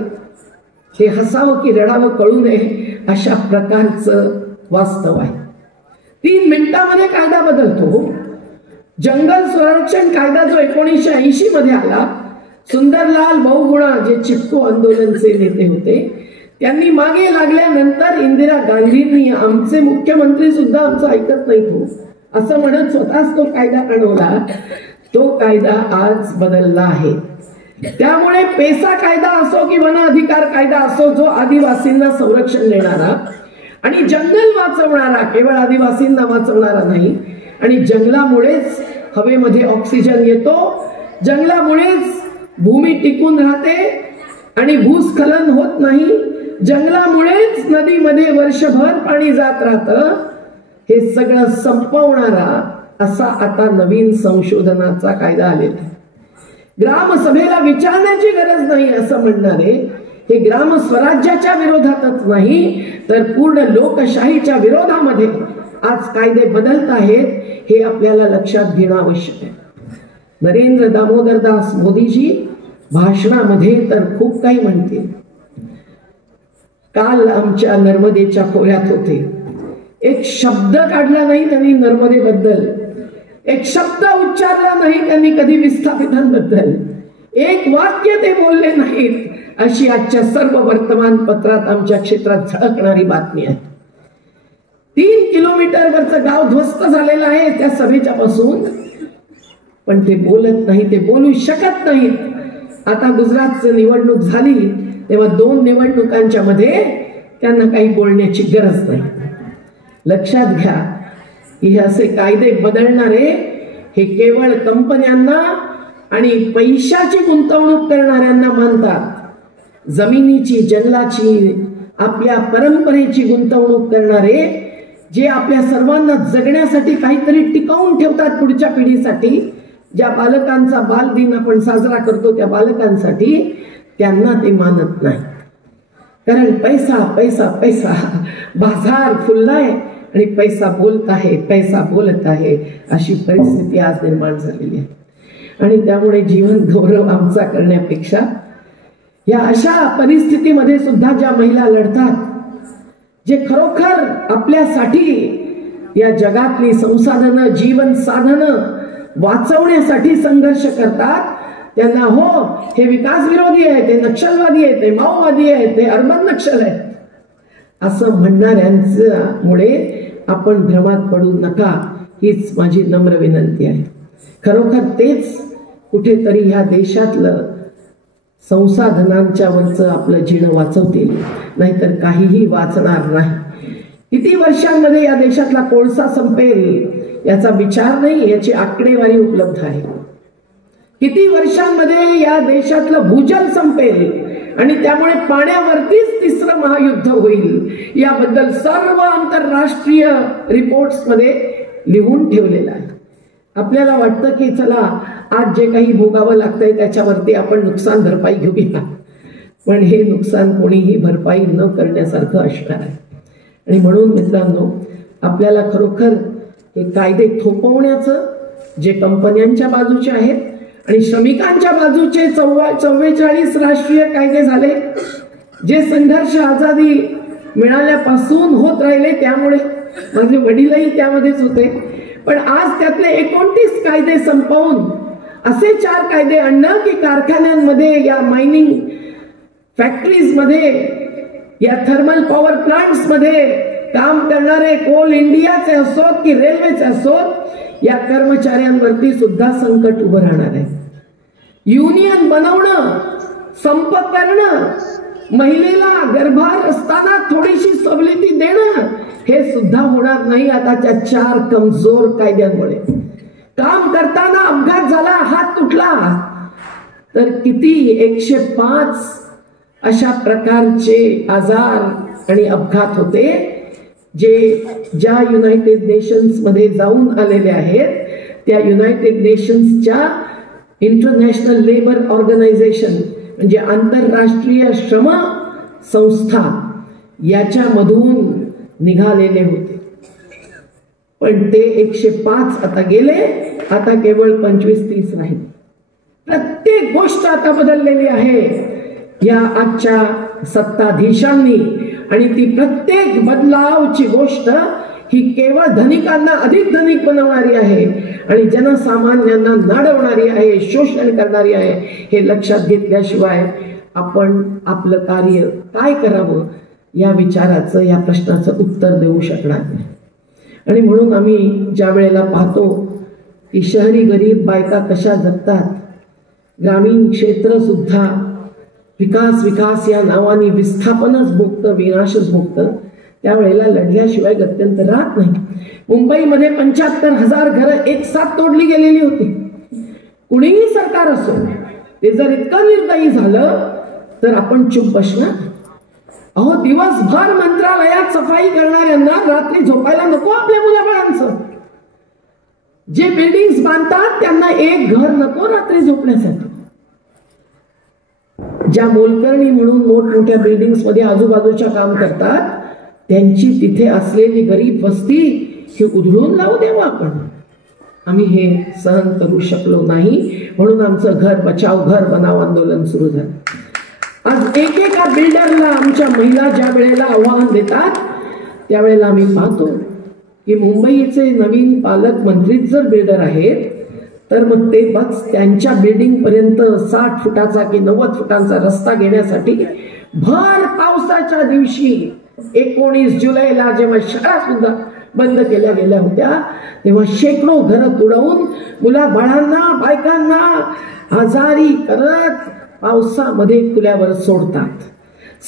हे हसावं की रडावं कळू नये अशा प्रकारचं वास्तव आहे. 3 मिनिटांमध्ये कायदा बदलतो. जंगल संरक्षण कायदा जो 1980 मध्ये आला, सुंदरलाल बहुगुणा जे चिपको आंदोलनचे नेते होते, त्यांनी मागे लागल्यानंतर इंदिरा गांधींनी आमचे मुख्यमंत्री सुद्धा आमचं ऐकत नाही तो असं म्हणत स्वतःच तो कायदा आणवला. तो कायदा आज बदलला आहे. त्यामुळे पेसा कायदा असो की वन अधिकार कायदा असो, जो आदिवासींना संरक्षण देणारा आणि जंगल वाचवणारा, केवळ आदिवासींना वाचवणारा नाही, आणि जंगलामुळेच हवेमध्ये ऑक्सिजन येतो, जंगलामुळेच भूमी टिकून राहते आणि भूस्खलन होत नाही, जंगलामुळेच नदीमध्ये वर्षभर पाणी जात राहतं, हे सगळं संपवणारा असा आता नवीन संशोधनाचा कायदा आलेला आहे. ग्रामसभेला विचारण्याची गरज नाही असं म्हणणारे हे ग्राम स्वराज्याच्या विरोधातच नाही तर पूर्ण लोकशाहीच्या विरोधामध्ये आज कायदे बदलत आहेत, हे आपल्याला लक्षात घेणं आवश्यक आहे. नरेंद्र दामोदर दास मोदीजी भाषणामध्ये तर खूप काही म्हणतील. काल आमच्या नर्मदेच्या खोऱ्यात होते, एक शब्द काढला नाही त्यांनी नर्मदेबद्दल, एक शब्द उच्चारला नाही त्यांनी कधी विस्थापितांबद्दल, एक वाक्य ते बोलले नाहीत, अशी आजच्या सर्व वर्तमानपत्रात आमच्या क्षेत्रात झळकणारी बातमी आहे. 3 किलोमीटरवरचं गाव ध्वस्त झालेलं आहे त्या सभेच्या पासून, पण ते बोलत नाही, ते बोलू शकत नाहीत. आता गुजरातची निवडणूक झाली तेव्हा 2 निवडणुकांच्या मध्ये त्यांना काही बोलण्याची गरज नाही. लक्षात घ्या की हे असे कायदे बदलणारे हे केवळ कंपन्यांना आणि पैशाची गुंतवणूक करणाऱ्यांना मानतात. जमिनीची, जंगलाची, आपल्या परंपरेची गुंतवणूक करणारे, जे आपल्या सर्वांना जगण्यासाठी काहीतरी टिकवून ठेवतात पुढच्या पिढीसाठी, ज्या बालकांचा बालदिन आपण साजरा करतो त्या बालकांसाठी, त्यांना ते मानत नाही. कारण पैसा पैसा पैसा, बाजार फुललाय आणि पैसा बोलत आहे, पैसा बोलत आहे, अशी परिस्थिती आज निर्माण झालेली आहे. आणि त्यामुळे जीवन गौरव आमचा करण्यापेक्षा या अशा परिस्थितीमध्ये सुद्धा ज्या महिला लढतात, जे खरोखर आपल्यासाठी या जगातली संसाधनं, जीवन साधनं वाचवण्यासाठी संघर्ष करतात, त्यांना हो हे विकास विरोधी आहे, ते नक्षलवादी आहे, ते माओवादी आहे, ते अर्बन नक्षल आहे असं म्हणणाऱ्यांमुळे आपण भ्रमात पडू नका, हीच माझी नम्र विनंती आहे. खरोखर तेच कुठेतरी ह्या देशातलं संसाधनांच्या वरचं आपलं जीणं वाचवतील, नाहीतर काहीही वाचणार नाही. किती वर्षांमध्ये या देशातला कोळसा संपेल याचा विचार नाही, याची आकडेवारी उपलब्ध आहे. किती वर्षांमध्ये या देशातलं भूजल संपेल आणि त्यामुळे पाण्यावरतीच 3रं महायुद्ध होईल, याबद्दल सर्व आंतरराष्ट्रीय रिपोर्ट्स मध्ये लिहून ठेवलेलं आहे. आपल्याला वाटतं की चला आज जे काही भोगावं लागतंय त्याच्यावरती आपण नुकसान भरपाई घेऊया, पण हे नुकसान कोणीही भरपाई न करण्यासारखं असणार आहे. आणि म्हणून मित्रांनो, आपल्याला खरोखर हे कायदे थोपवण्याचं, जे कंपन्यांच्या बाजूचे आहेत आणि श्रमिकांच्या बाजूचे 44 राष्ट्रीय कायदे झाले, जे संघर्ष आझादी मिळाल्यापासून होत राहिले, त्यामुळे माझे वडीलही त्यामध्येच होते. पण आज त्यातले 29 कायदे संपवून असे 4 कायदे आणणं की कारखान्यांमध्ये, या मायनिंग फॅक्टरीज मध्ये, या थर्मल पॉवर प्लांट्स मध्ये काम करणारे कोल इंडियाचे असोत की रेल्वेचे असोत, या कर्मचाऱ्यांवरती सुद्धा संकट उभं राहणार आहे. युनियन बनवणं, संप करणं, महिलेला गर्भार असताना थोडीशी सवलती देणं, हे सुद्धा होणार नाही आता त्या 4 कमजोर कायद्यांमुळे. काम करताना अपघात झाला, हात तुटला तर किती 105 अशा प्रकारचे आजार आणि अपघात होते, ज्या युनायटेड नेशन्स मध्ये जाऊन आलेले आहेत. त्या युनायटेड नेशन्सच्या इंटरनॅशनल लेबर ऑर्गनायझेशन म्हणजे आंतरराष्ट्रीय श्रम संस्था याच्यामधून निघालेले होते. पण ते 105 आता गेले, आता केवळ 25-30 राहील. प्रत्येक गोष्ट आता बदललेली आहे या आजच्या सत्ताधीशांनी, आणि ती प्रत्येक बदलावची गोष्ट ही केवळ धनिकांना अधिक धनिक बनवणारी आहे आणि जनसामान्यांना नाडवणारी आहे, शोषण करणारी आहे. हे लक्षात घेतल्याशिवाय आपण आपलं कार्य काय करावं या विचाराचं, या प्रश्नाचं उत्तर देऊ शकणार नाही. आणि म्हणून आम्ही ज्या वेळेला पाहतो की शहरी गरीब बायका कशा जगतात, ग्रामीण क्षेत्र सुद्धा विकास विकास या नावाने विस्थापनच भोगतं, विनाशच भोगतं, त्यावेळेला लढल्याशिवाय गत्यंतर राहत नाही. मुंबईमध्ये 75,000 घरं एक साथ तोडली गेलेली होती. कुणीही सरकार असो, ते जर इतकं निर्दयी झालं तर आपण चुप बसणार? अहो, दिवसभर मंत्रालयात सफाई करणाऱ्यांना रात्री झोपायला नको आपल्या मुलाबाळांचं. जे बिल्डिंग्स बांधतात त्यांना एक घर नको रात्री झोपण्यासाठी. ज्या मोलकर्णी म्हणून मोठमोठ्या बिल्डिंग्स मध्ये आजूबाजूच्या काम करतात, त्यांची तिथे असलेली गरीब वस्ती ही उधळून लावू देऊ आपण. आम्ही हे सहन करू शकलो नाही, म्हणून आमचं घर बचाव घर बनाव आंदोलन सुरू झालं. आज एकेका बिल्डरला आमच्या महिला ज्या वेळेला आव्हान देतात, त्यावेळेला आम्ही पाहतो की मुंबईचे नवीन पालकमंत्रीच जर बिल्डर आहेत तर मग ते बस त्यांच्या बिल्डिंग पर्यंत 60 फुटाचा की 90 फुटांचा रस्ता घेण्यासाठी भर पावसाच्या दिवशी 19 जुलैला जेव्हा शाळा सुद्धा बंद केल्या गेल्या होत्या, तेव्हा शेकडो घरं तुडवून मुला बाळांना बायकांना आजारी करत पावसामध्ये खुल्यावर सोडतात.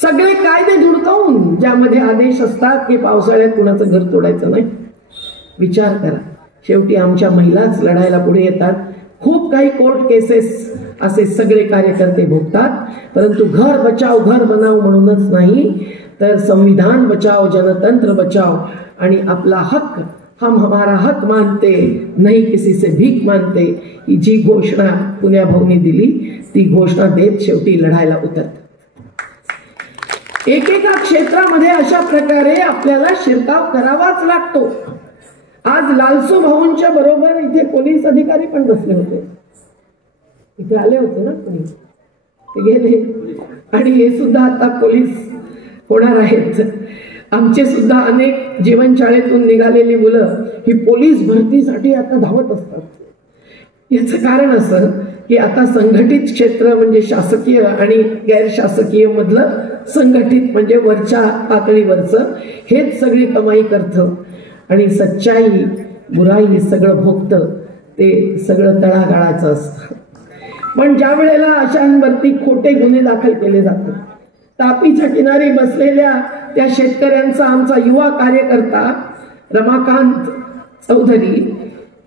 सगळे कायदे धुडकावून, ज्यामध्ये आदेश असतात की पावसाळ्यात कुणाचं घर तोडायचं नाही. विचार करा, शेवटी आमच्या महिलाच लढायला पुढे येतात. खूप काही कोर्ट केसेस असे सगळे कार्यकर्ते भोगतात, परंतु घर बचाव घर बनाव म्हणूनच नाही तर संविधान बचाव जनतंत्र बचाव आणि आपला हक, हम हमारा हक मानते नहीं किसी से भीख मानते, ही जी घोषणा पुण्या भाऊनी दिली, ती घोषणा देत शेवटी लढायला उतरतात. एकेका क्षेत्रामध्ये अशा प्रकारे आपल्याला शिरकाव करावाच लागतो. आज लालसू भाऊंच्या बरोबर इथे पोलीस अधिकारी पण बसले होते, इथे आले होते ना कोणी, ते गेले. आणि हे सुद्धा आता पोलीस होणार आहेत. आमचे सुद्धा अनेक जीवनशाळेतून निघालेली मुलं ही पोलीस भरतीसाठी आता धावत असतात. याचं कारण असं की आता संघटित क्षेत्र म्हणजे शासकीय आणि गैरशासकीय मधलं संघटित म्हणजे वरच्या पातळीवरचं हेच सगळी कमाई करतं आणि सच्चाई बुराई सगळं भोगतं, ते सगळं तळागाळाचं असतं. पण ज्या वेळेला अशांवरती खोटे गुन्हे दाखल केले जातात, तापीच्या किनारी बसलेल्या त्या शेतकऱ्यांचा आमचा युवा कार्यकर्ता रमाकांत चौधरी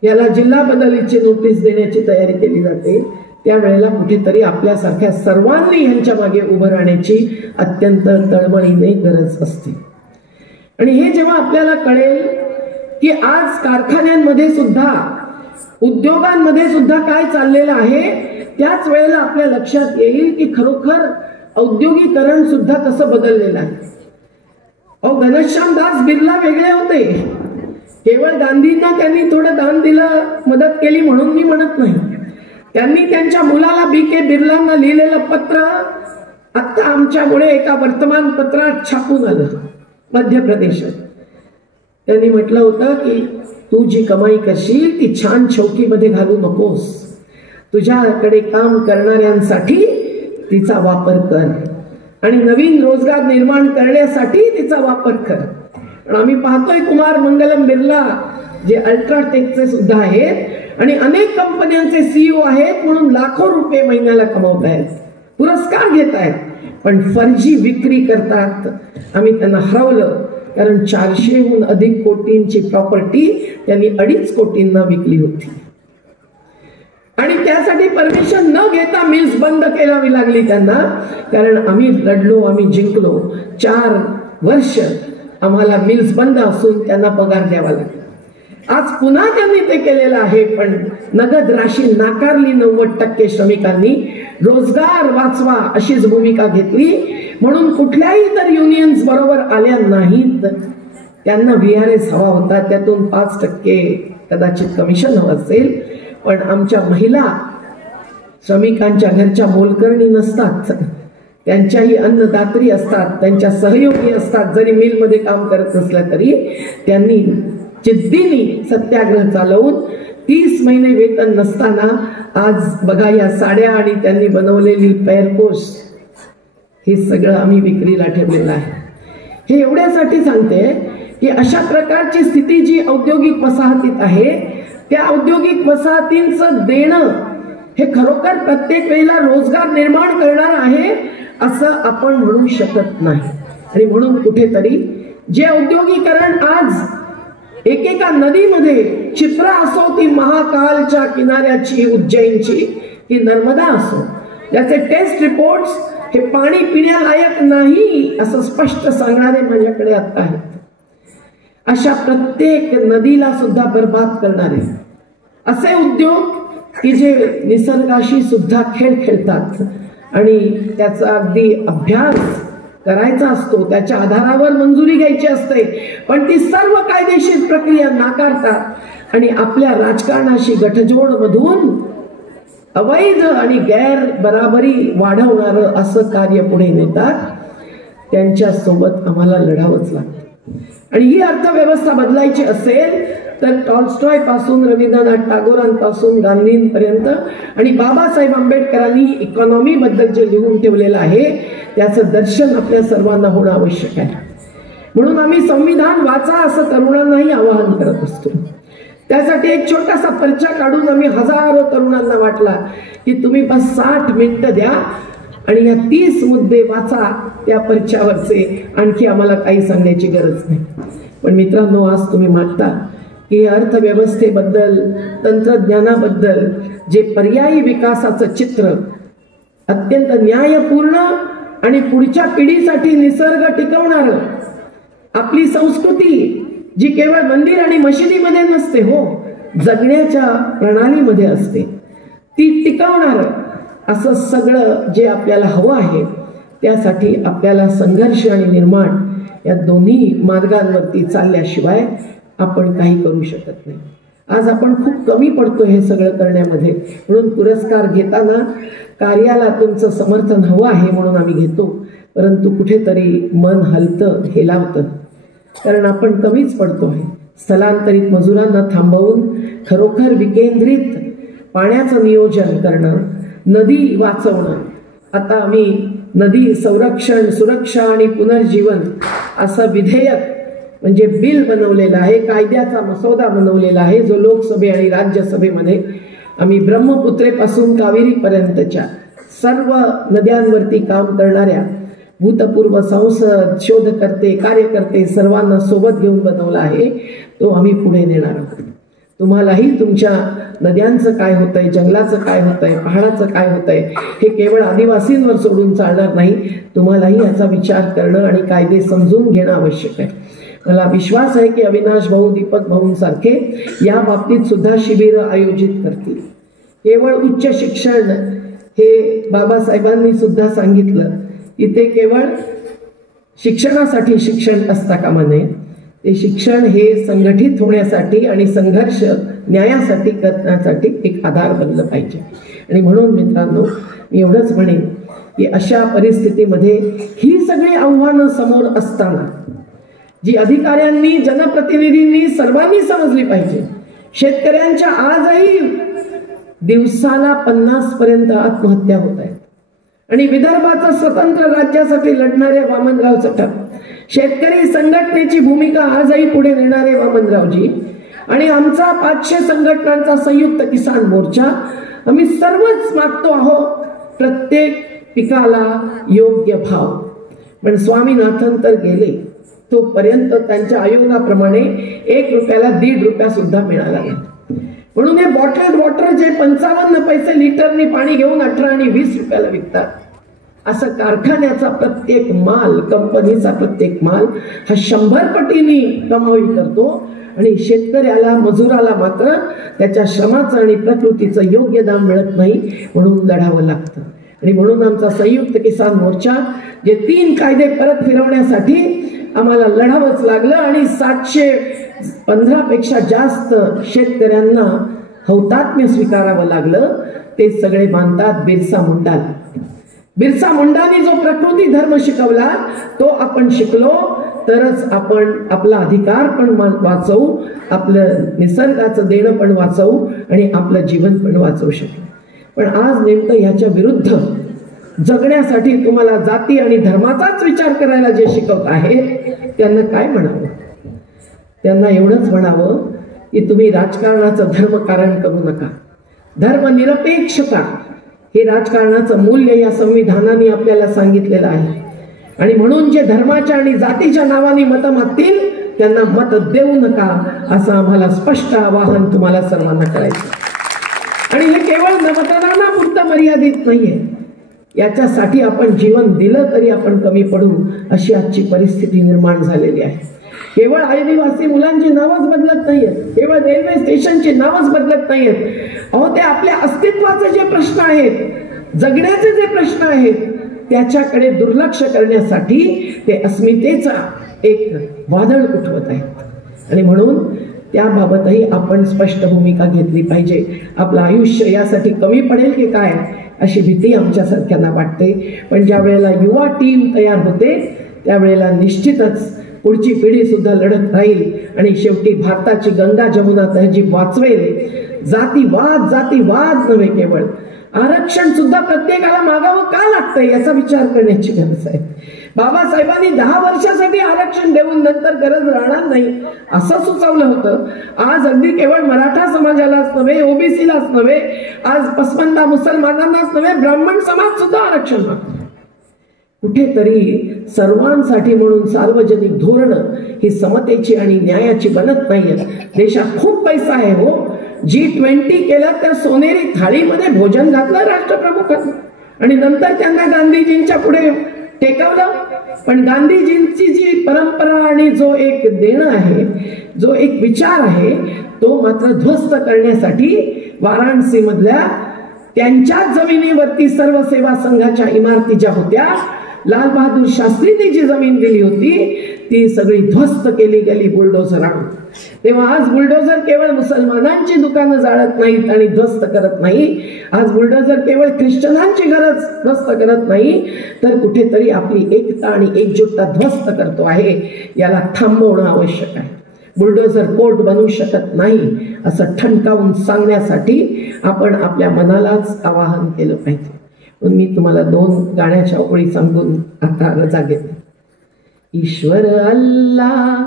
याला जिल्हा बदलीची नोटीस देण्याची तयारी केली जाते, त्यावेळेला कुठेतरी आपल्यासारख्या सर्वांनी यांच्या मागे उभं राहण्याची अत्यंत तळमळीने गरज असते. आणि हे जेव्हा आपल्याला कळेल की आज कारखान्यांमध्ये सुद्धा उद्योगांमध्ये सुद्धा काय चाललेलं आहे, त्याच वेळेला आपल्या लक्षात येईल की खरोखर औद्योगिकरण सुद्धा कसं बदललेलं आहे. अहो, घनश्यामदास बिर्ला वेगळे होते. केवळ गांधींना त्यांनी थोडं दान दिलं, मदत केली म्हणून मी म्हणत नाही. त्यांनी त्यांच्या मुलाला B.K. बिर्लांना लिहिलेलं पत्र आता आमच्यामुळे एका वर्तमानपत्रात छापून आलं. मध्य प्रदेशात. त्यांनी म्हटलं होतं की तू जी कमाई करशील ती छान चौकीमध्ये घालू नकोस, तुझ्याकडे काम करणाऱ्यांसाठी तिचा वापर कर आणि नवीन रोजगार निर्माण करण्यासाठी तिचा वापर कर. पण आम्ही पाहतोय कुमार मंगलम बिर्ला जे अल्ट्राटेकचे सुद्धा आहेत आणि अनेक कंपन्यांचे CEO आहेत म्हणून लाखो रुपये महिन्याला कमवत आहेत, पुरस्कार घेत आहेत, पण फर्जी विक्री करतात. आम्ही त्यांना हरवलं कारण 400हून अधिक कोटींची प्रॉपर्टी त्यांनी 2.5 कोटींना विकली होती आणि त्यासाठी परमिशन न घेता मिल्स बंद करावी लागली त्यांना. कारण आम्ही लढलो, आम्ही जिंकलो. 4 वर्ष आम्हाला मिल्स बंद असून त्यांना पगार द्यावा लागला. आज पुन्हा त्यांनी ते केलेलं आहे, पण नगद राशी नाकारली. 90% श्रमिकांनी रोजगार वाचवा अशीच भूमिका घेतली म्हणून कुठल्याही तर युनियन्स बरोबर आल्या नाहीत. त्यांना VRS हवा होता, त्यातून 5% कदाचित कमिशन हवं असेल. पण आमच्या महिला श्रमिकांच्या घरच्या मोलकरणी नसतात, त्यांच्याही अन्नदात्री असतात, त्यांच्या सहयोगी असतात. जरी मिलमध्ये काम करत असलं तरी त्यांनी जिद्दीने सत्याग्रह चालवून 30 महिने वेतन नसताना आज बघा या साड्या आणि त्यांनी बनवलेली पैरपोश हे सगळं आम्ही विक्रीला ठेवलेलं आहे. हे एवढ्यासाठी सांगते की अशा प्रकारची स्थिती जी औद्योगिक वसाहतीत आहे त्या औद्योगिक वसाहतींचं देणं हे खरोखर प्रत्येक वेळेला रोजगार निर्माण करणार आहे असं आपण म्हणू शकत नाही. आणि म्हणून कुठेतरी जे औद्योगिकरण आज एकेका नदीमध्ये, चित्रा असो ती महाकालच्या किनाऱ्याची उज्जैनची की नर्मदा असो, याचे टेस्ट रिपोर्ट्स हे पाणी पिण्यालायक नाही असं स्पष्ट सांगणारे माझ्याकडे आता आहेत. अशा प्रत्येक नदीला सुद्धा बर्बाद करणारे असे उद्योग की जे निसर्गाशी सुद्धा खेळ खेळतात आणि त्याचा अगदी अभ्यास करायचा असतो, त्याच्या आधारावर मंजुरी घ्यायची असते, पण ती सर्व कायदेशीर प्रक्रिया नाकारतात आणि आपल्या राजकारणाशी गठजोड मधून अवैध आणि गैर बराबरी वाढवणारं असं कार्य पुढे नेतात. त्यांच्या सोबत आम्हाला लढावंच लागतं. आणि ही अर्थव्यवस्था बदलायची असेल तर टॉल्स्टॉय पासून रवींद्रनाथ टागोरांपासून गांधींपर्यंत आणि बाबासाहेब आंबेडकरांनी इकॉनॉमी बद्दल जे लिहून ठेवलेलं आहे त्याचं दर्शन आपल्या सर्वांना होणं आवश्यक आहे. म्हणून आम्ही संविधान वाचा असं तरुणांनाही आवाहन करत असतो. त्यासाठी एक छोटासा पर्चा काढून आम्ही हजारो तरुणांना वाटला की तुम्ही बस 60 मिनिटं द्या आणि या 30 मुद्दे वाचा त्या पर्च्यावरचे, आणखी आम्हाला काही सांगण्याची गरज नाही. पण मित्रांनो, आज तुम्ही मागता की अर्थव्यवस्थेबद्दल, तंत्रज्ञानाबद्दल जे पर्यायी विकासाचं चित्र अत्यंत न्यायपूर्ण आणि पुढच्या पिढीसाठी निसर्ग टिकवणारं, आपली संस्कृती जी केवळ मंदिर आणि मशिदीमध्ये नसते, हो, जगण्याच्या प्रणालीमध्ये असते, ती टिकवणारं असं सगळं जे आपल्याला हवं आहे त्यासाठी आपल्याला संघर्ष आणि निर्माण या दोन्ही मार्गांवरती चालल्याशिवाय आपण काही करू शकत नाही. आज आपण खूप कमी पडतो हे सगळं करण्यामध्ये. म्हणून पुरस्कार घेताना कार्याला तुमचं समर्थन हवं आहे म्हणून आम्ही घेतो, परंतु कुठेतरी मन हलतं, हेलावतं, कारण आपण कमीच पडतो आहे. स्थलांतरित मजुरांना थांबवून खरोखर विकेंद्रित पाण्याचं नियोजन करणं, नदी वाचवणं. आता आम्ही नदी संरक्षण, सुरक्षा आणि पुनर्जीवन असं विधेयक म्हणजे बिल बनवलेलं आहे, कायद्याचा मसौदा बनवलेला आहे, जो लोकसभे आणि राज्यसभेमध्ये आम्ही ब्रह्मपुत्रेपासून कावेरीपर्यंतच्या सर्व नद्यांवरती काम करणाऱ्या भूतपूर्व संसद, शोधकर्ते, कार्यकर्ते सर्वांना सोबत घेऊन बनवला आहे. तो आम्ही पुढे नेणार आहोत. तुम्हालाही तुमच्या नद्यांचं काय होतंय, जंगलाचं काय होतंय, पहाडाचं काय होतंय हे केवळ आदिवासींवर सोडून चालणार नाही. तुम्हालाही याचा विचार करणं आणि कायदे समजून घेणं आवश्यक आहे. मला विश्वास आहे की अविनाश भाऊ, दीपक भाऊंसारखे या बाबतीत सुद्धा शिबिरं आयोजित करतील. केवळ उच्च शिक्षण हे बाबासाहेबांनी सुद्धा सांगितलं की ते केवळ शिक्षणासाठी शिक्षण असता कामा नये. ते शिक्षण हे संघटित होण्यासाठी आणि संघर्ष न्यायासाठी करण्यासाठी एक आधार बनलं पाहिजे. आणि म्हणून मित्रांनो, मी एवढंच म्हणेन की अशा परिस्थितीमध्ये ही सगळी आव्हानं समोर असताना जी अधिकाऱ्यांनी, जनप्रतिनिधींनी, सर्वांनी समजली पाहिजे. शेतकऱ्यांच्या आजही दिवसाला 50 पर्यंत आत्महत्या होत आहेत. आणि विदर्भाचं स्वतंत्र राज्यासाठी लढणारे वामनराव चटप, शेतकरी संघटनेची भूमिका आजही पुढे नेणारे वामनरावजी, आणि आमचा 500 संघटनांचा संयुक्त किसान मोर्चा, आम्ही सर्वच मागतो आहोत प्रत्येक पिकाला योग्य भाव. पण स्वामीनाथन तर गेले, तोपर्यंत त्यांच्या आयोगाप्रमाणे 1 रुपयाला 1.5 रुपया सुद्धा मिळाला नाही. म्हणून हे बॉटल्ड वॉटर जे 55 पैसे लिटरनी पाणी घेऊन 18 आणि 20 रुपयाला विकतात, असं कारखान्याचा प्रत्येक माल, कंपनीचा प्रत्येक माल हा 100 पटीने कमाई करतो. आणि शेतकऱ्याला, मजुराला मात्र त्याच्या श्रमाचं आणि प्रकृतीचं योग्य दाम मिळत नाही, म्हणून लढावं लागतं. आणि म्हणून आमचा संयुक्त किसान मोर्चा, जे 3 कायदे परत फिरवण्यासाठी आम्हाला लढावंच लागलं आणि 715 पेक्षा जास्त शेतकऱ्यांना हौतात्म्य स्वीकारावं लागलं, ते सगळे मानतात बिरसा मुंडा. बिरसा मुंडाने जो प्रकृती धर्म शिकवला तो आपण शिकलो तरच आपण आपला अधिकार पण वाचवू, आपलं निसर्गाचं देणं पण वाचवू आणि आपलं जीवन पण वाचवू शकू. पण आज नेमकं ह्याच्या विरुद्ध जगण्यासाठी तुम्हाला जाती आणि धर्माचाच विचार करायला जे शिकवत आहे त्यांना काय म्हणावं? त्यांना एवढंच म्हणावं की तुम्ही राजकारणाचं धर्म कारण करू नका. धर्मनिरपेक्षता हे राजकारणाचं मूल्य या संविधानाने आपल्याला सांगितलेलं आहे. आणि म्हणून जे धर्माच्या आणि जातीच्या नावाने मत मागतील त्यांना मत देऊ नका, असं आम्हाला स्पष्ट आवाहन तुम्हाला सर्वांना करायचं. आणि हे केवळ मतदानापुरतं मर्यादित नाहीये, याच्यासाठी आपण जीवन दिलं तरी आपण कमी पडू अशी आजची परिस्थिती निर्माण झालेली आहे. केवळ आदिवासी मुलांची नावच बदलत नाहीयेत, केवळ रेल्वे स्टेशनची नावच बदलत नाहीयेत. अहो, ते आपल्या अस्तित्वाचे जे प्रश्न आहेत, जगण्याचे जे प्रश्न आहेत, त्याच्याकडे दुर्लक्ष करण्यासाठी ते अस्मितेचा एक वादळ उठवत आहेत. आणि म्हणून त्याबाबतही आपण स्पष्ट भूमिका घेतली पाहिजे. आपलं आयुष्य यासाठी कमी पडेल की काय अशी भीती आमच्यासारख्यांना वाटते. पण ज्या वेळेला युवा टीम तयार होते त्यावेळेला निश्चितच पुढची पिढी सुद्धा लढत राहील आणि शेवटी भारताची गंगा जमुना तहजीब वाचवेल. जातीवाद नव्हे, केवळ आरक्षण सुद्धा प्रत्येकाला मागावं का लागतंय याचा विचार करण्याची गरज आहे. बाबासाहेबांनी 10 वर्षासाठी आरक्षण देऊन नंतर गरज राहणार नाही असं सुचवलं होतं. आज अगदी केवळ मराठा समाजालाच नव्हे, ओबीसीलाच नव्हे, आज पसमंदा मुसलमानांनाच नव्हे, ब्राह्मण समाज सुद्धा आरक्षण मागतो. कुठेतरी सर्वांसाठी म्हणून सार्वजनिक धोरणं ही समतेची आणि न्यायाची बनत नाहीये. देशात खूप पैसा आहे हो. G20 केलं त्या सोनेरी थाळीमध्ये भोजन घातलं राष्ट्रप्रमुखांनी आणि नंतर त्यांना गांधीजींच्या पुढे टेकवलं. पण गांधीजींची जी परंपरा आणि जो एक देणं आहे, जो एक विचार आहे, तो मात्र ध्वस्त करण्यासाठी वाराणसी मधल्या त्यांच्याच जमिनीवरती सर्व सेवा संघाच्या इमारती ज्या होत्या, लाल बहादूर शास्त्रींनी जी जमीन दिली होती ती सगळी ध्वस्त केली गेली बुलडोझर आणून. तेव्हा आज बुलडोझर केवळ मुसलमानांची दुकानं जाळत नाहीत आणि ध्वस्त करत नाही. आज बुलडोझर केवळ ख्रिश्चनांची गरज ध्वस्त करत नाही, तर कुठेतरी आपली एकता आणि एकजुटता ध्वस्त करतो आहे. याला थांबवणं आवश्यक आहे. बुलडोझर कोर्ट बनवू शकत नाही असं ठणकावून सांगण्यासाठी आपण आपल्या मनालाच आवाहन केलं पाहिजे. म्हणून मी तुम्हाला 2 गाण्याच्या ओळी सांगून आता रजा घेते. ईश्वर अल्लाह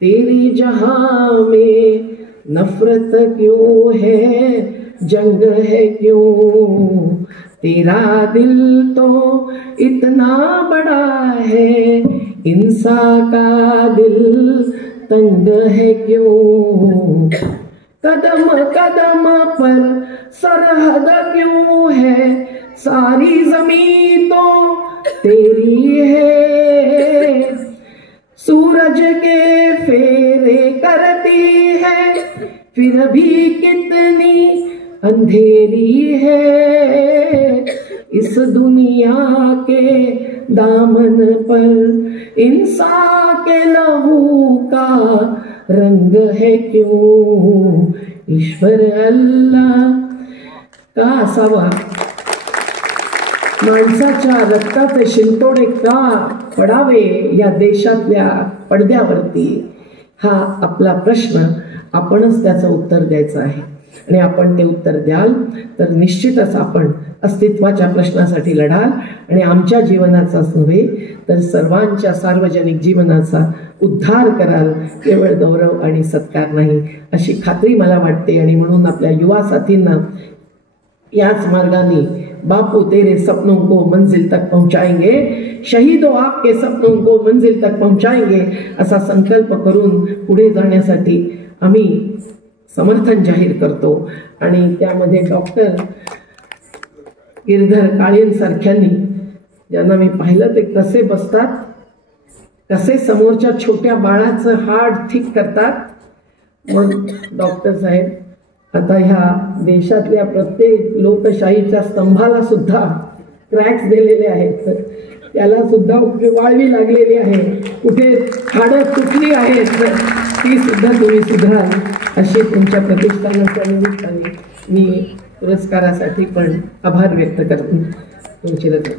तेरी जहां में नफरत क्यों है, जंग है क्यों, तेरा दिल तो इतना बड़ा है, इंसान का दिल तंग है क्यों, कदम कदम पर सरहद क्यों है, सारी जमीन तो तेरी है, सूरज के फेरे करती है फिर भी कितनी अंधेरी है, इस दुनिया के दामन पर इंसान के लहू का रंग है क्यों, ईश्वर अल्लाह. का असावा माणसाच्या रक्ताचे शिंतोडे का पडावे या देशातल्या पडद्यावरती, हा आपला प्रश्न आपणच त्याचं उत्तर द्यायचं आहे. आणि आपण ते उत्तर द्याल तर निश्चितच आपण अस्तित्वाच्या प्रश्नासाठी लढाल आणि आमच्या जीवनाचाच नव्हे तर सर्वांच्या सार्वजनिक जीवनाचा उद्धार कराल. केवळ गौरव आणि सत्कार नाही, अशी खात्री मला वाटते. आणि म्हणून आपल्या युवा साथींना याच मार्गाने बापू तेरे सपनों को मंजिल तक पहुंचाएंगे, शहीदो आपके सपनों को मंजिल तक पहुंचाएंगे असा संकल्प करून पुढे जाण्यासाठी आम्ही समर्थन जाहीर करतो. आणि त्यामध्ये डॉक्टर गिरधर काळेंसारख्यांनी, ज्यांना मी पाहिलं ते कसे बसतात, कसे समोरच्या छोट्या बाळाचं हाड ठीक करतात. मग डॉक्टर साहेब, आता ह्या देशातल्या प्रत्येक लोकशाहीच्या स्तंभाला सुद्धा क्रॅक्स दिलेले आहेत, त्याला सुद्धा वाळवी लागलेली आहे, कुठे हाडं तुटली आहेत, ती सुद्धा तुम्ही सुधाराल अशी तुमच्या प्रतिष्ठानाच्या निमित्ताने मी पुरस्कारासाठी पण आभार व्यक्त करतो. तुमची रजा.